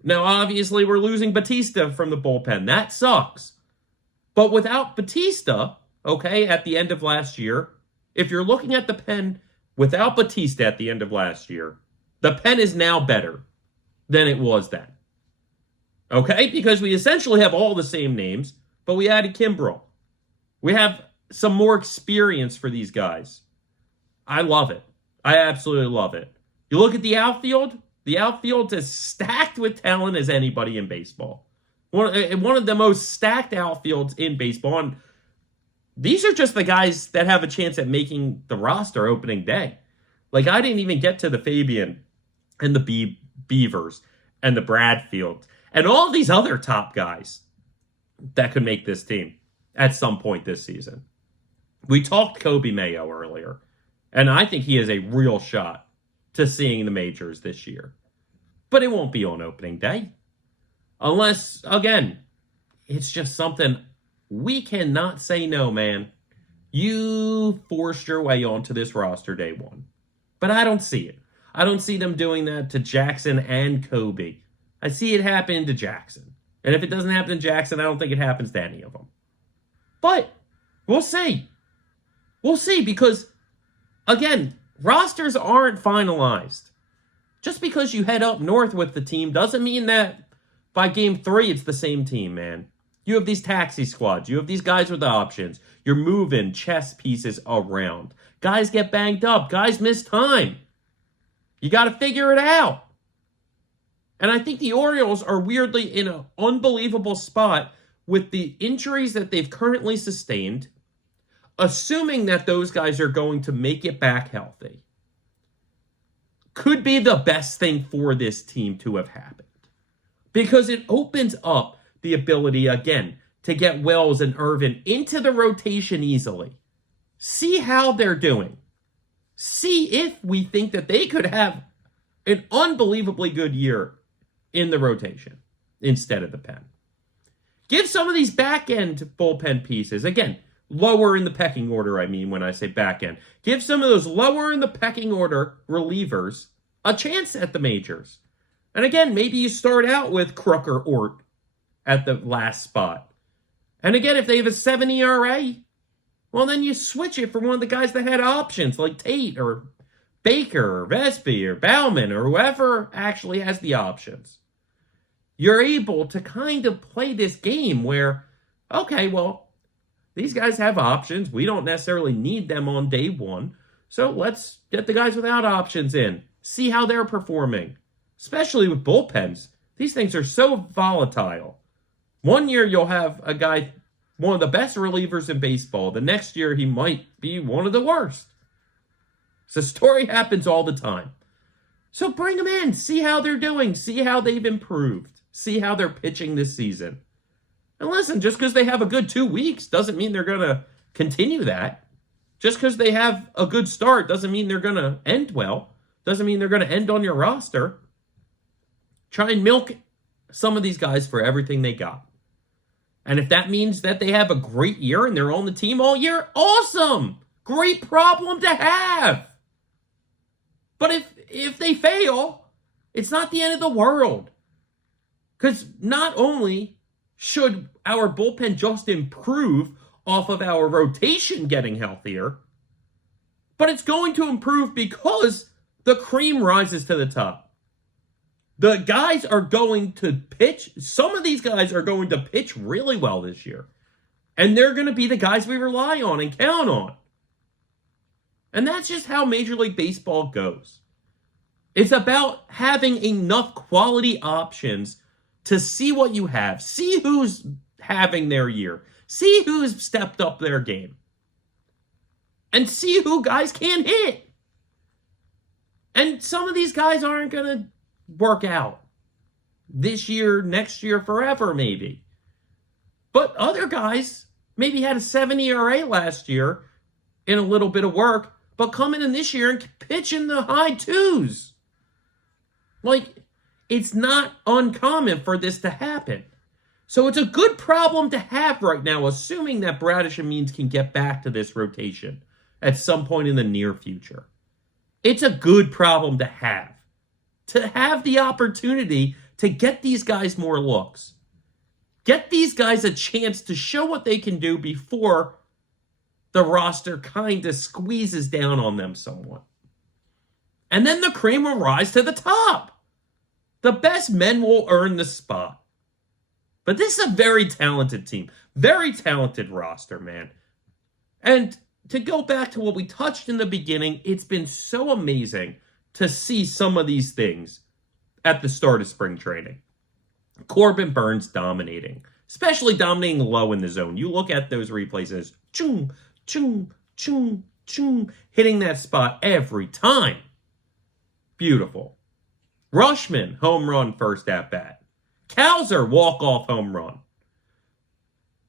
Now, obviously, we're losing Batista from the bullpen. That sucks. But without Batista, okay, at the end of last year, if you're looking at the pen without Batista at the end of last year, the pen is now better than it was then. Okay? Because we essentially have all the same names, but we added Kimbrel. We have some more experience for these guys. I love it. I absolutely love it. You look at the outfield's as stacked with talent as anybody in baseball. One of the most stacked outfields in baseball. And these are just the guys that have a chance at making the roster opening day. Like, I didn't even get to the Fabian and the Beavers and the Bradfield and all these other top guys that could make this team at some point this season. We talked Kobe Mayo earlier, and I think he has a real shot to seeing the majors this year. But it won't be on opening day. Unless, again, it's just something we cannot say no, man. You forced your way onto this roster day one. But I don't see it. I don't see them doing that to Jackson and Kobe. I see it happen to Jackson. And if it doesn't happen to Jackson, I don't think it happens to any of them. But we'll see. We'll see because, again, rosters aren't finalized. Just because you head up north with the team doesn't mean that by game 3 it's the same team, man. You have these taxi squads. You have these guys with the options. You're moving chess pieces around. Guys get banged up. Guys miss time. You got to figure it out. And I think the Orioles are weirdly in an unbelievable spot with the injuries that they've currently sustained, assuming that those guys are going to make it back healthy, could be the best thing for this team to have happened. Because it opens up the ability, again, to get Wells and Irvin into the rotation easily. See how they're doing. See if we think that they could have an unbelievably good year in the rotation instead of the pen. Give some of these back-end bullpen pieces, again, lower in the pecking order, I mean, when I say back-end. Give some of those lower in the pecking order relievers a chance at the majors. And again, maybe you start out with Crook or Ort at the last spot. And again, if they have a 7 ERA, well, then you switch it for one of the guys that had options, like Tate or Baker or Vespi or Bauman or whoever actually has the options. You're able to kind of play this game where, okay, well, these guys have options. We don't necessarily need them on day one. So let's get the guys without options in. See how they're performing. Especially with bullpens. These things are so volatile. One year you'll have a guy, one of the best relievers in baseball. The next year he might be one of the worst. So story happens all the time. So bring them in. See how they're doing. See how they've improved. See how they're pitching this season. And listen, just because they have a good 2 weeks doesn't mean they're going to continue that. Just because they have a good start doesn't mean they're going to end well. Doesn't mean they're going to end on your roster. Try and milk some of these guys for everything they got. And if that means that they have a great year and they're on the team all year, awesome! Great problem to have! But if they fail, it's not the end of the world. Because not only should our bullpen just improve off of our rotation getting healthier, but it's going to improve because the cream rises to the top. The guys are going to pitch. Some of these guys are going to pitch really well this year. And they're going to be the guys we rely on and count on. And that's just how Major League Baseball goes. It's about having enough quality options to see what you have. See who's having their year. See who's stepped up their game. And see who guys can't hit. And some of these guys aren't going to work out this year, next year, forever maybe. But other guys maybe had a 7 ERA last year in a little bit of work, but coming in this year and pitch in the high twos. Like, it's not uncommon for this to happen. So it's a good problem to have right now, assuming that Bradish and Means can get back to this rotation at some point in the near future. It's a good problem to have. To have the opportunity to get these guys more looks. Get these guys a chance to show what they can do before the roster kind of squeezes down on them somewhat. And then the cream will rise to the top. The best men will earn the spot. But this is a very talented team. Very talented roster, man. And to go back to what we touched in the beginning, it's been so amazing to see some of these things at the start of spring training. Corbin Burns dominating, especially dominating low in the zone. You look at those replays as chung, chung, chung, chung, hitting that spot every time. Beautiful. Rushman, home run first at bat. Kowser, walk-off home run.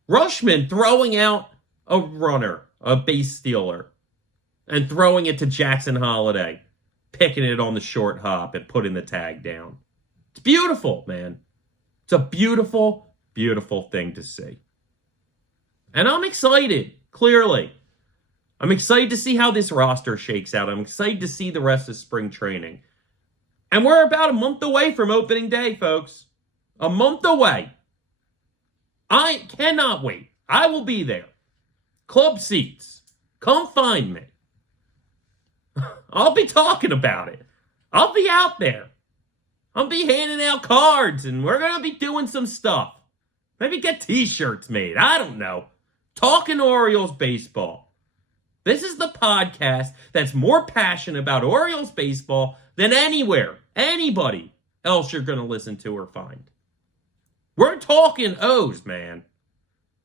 Rushman throwing out a runner, a base stealer, and throwing it to Jackson Holiday, picking it on the short hop and putting the tag down. It's beautiful, man. It's a beautiful, beautiful thing to see. And I'm excited, clearly. I'm excited to see how this roster shakes out. I'm excited to see the rest of spring training. And we're about a month away from opening day, folks. A month away. I cannot wait. I will be there. Club seats. Come find me. I'll be talking about it. I'll be out there. I'll be handing out cards and we're going to be doing some stuff. Maybe get t-shirts made. I don't know. Talkin Orioles baseball. This is the podcast that's more passionate about Orioles baseball than anybody else you're going to listen to or find. We're talking O's, man.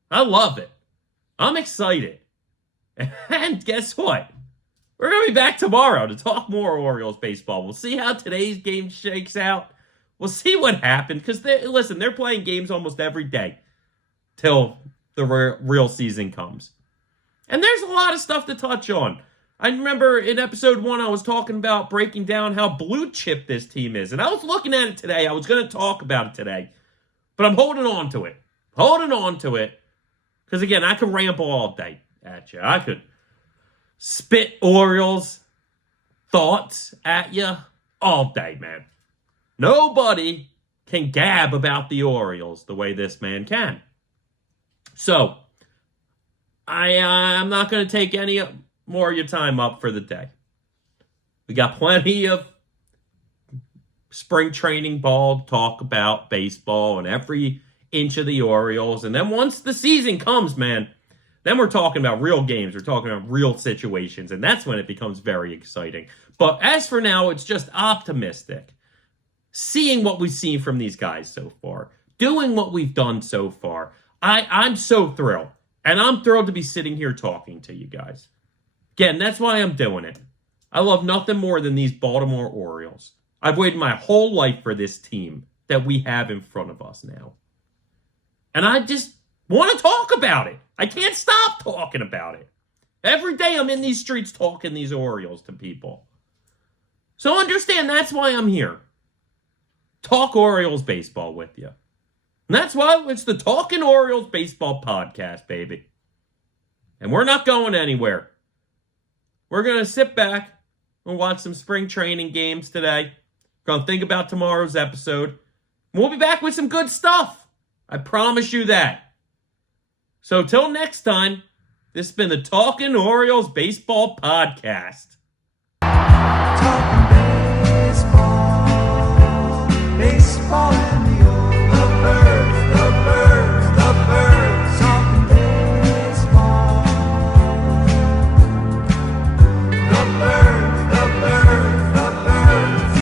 I love it. I'm excited. And guess what? We're going to be back tomorrow to talk more Orioles baseball. We'll see how today's game shakes out. We'll see what happened. Because, they're playing games almost every day till the real season comes. And there's a lot of stuff to touch on. I remember in episode 1, I was talking about breaking down how blue chip this team is. And I was looking at it today. I was going to talk about it today. But I'm holding on to it. Because, again, I could ramble all day at you. I could spit Orioles thoughts at you all day, man. Nobody can gab about the Orioles the way this man can. So, I'm not going to take any more of your time up for the day. We got plenty of spring training ball to talk about baseball and every inch of the Orioles. And then once the season comes, man, then we're talking about real games. We're talking about real situations. And that's when it becomes very exciting. But as for now, it's just optimistic. Seeing what we've seen from these guys so far. Doing what we've done so far. I'm so thrilled. And I'm thrilled to be sitting here talking to you guys. Again, that's why I'm doing it. I love nothing more than these Baltimore Orioles. I've waited my whole life for this team that we have in front of us now. And I just want to talk about it. I can't stop talking about it. Every day I'm in these streets talking these Orioles to people. So understand that's why I'm here. Talk Orioles baseball with you. And that's why it's the Talkin Orioles baseball podcast, baby. And we're not going anywhere. We're going to sit back and watch some spring training games today. We're going to think about tomorrow's episode. We'll be back with some good stuff. I promise you that. So till next time, this has been the Talkin Orioles baseball podcast. Talkin'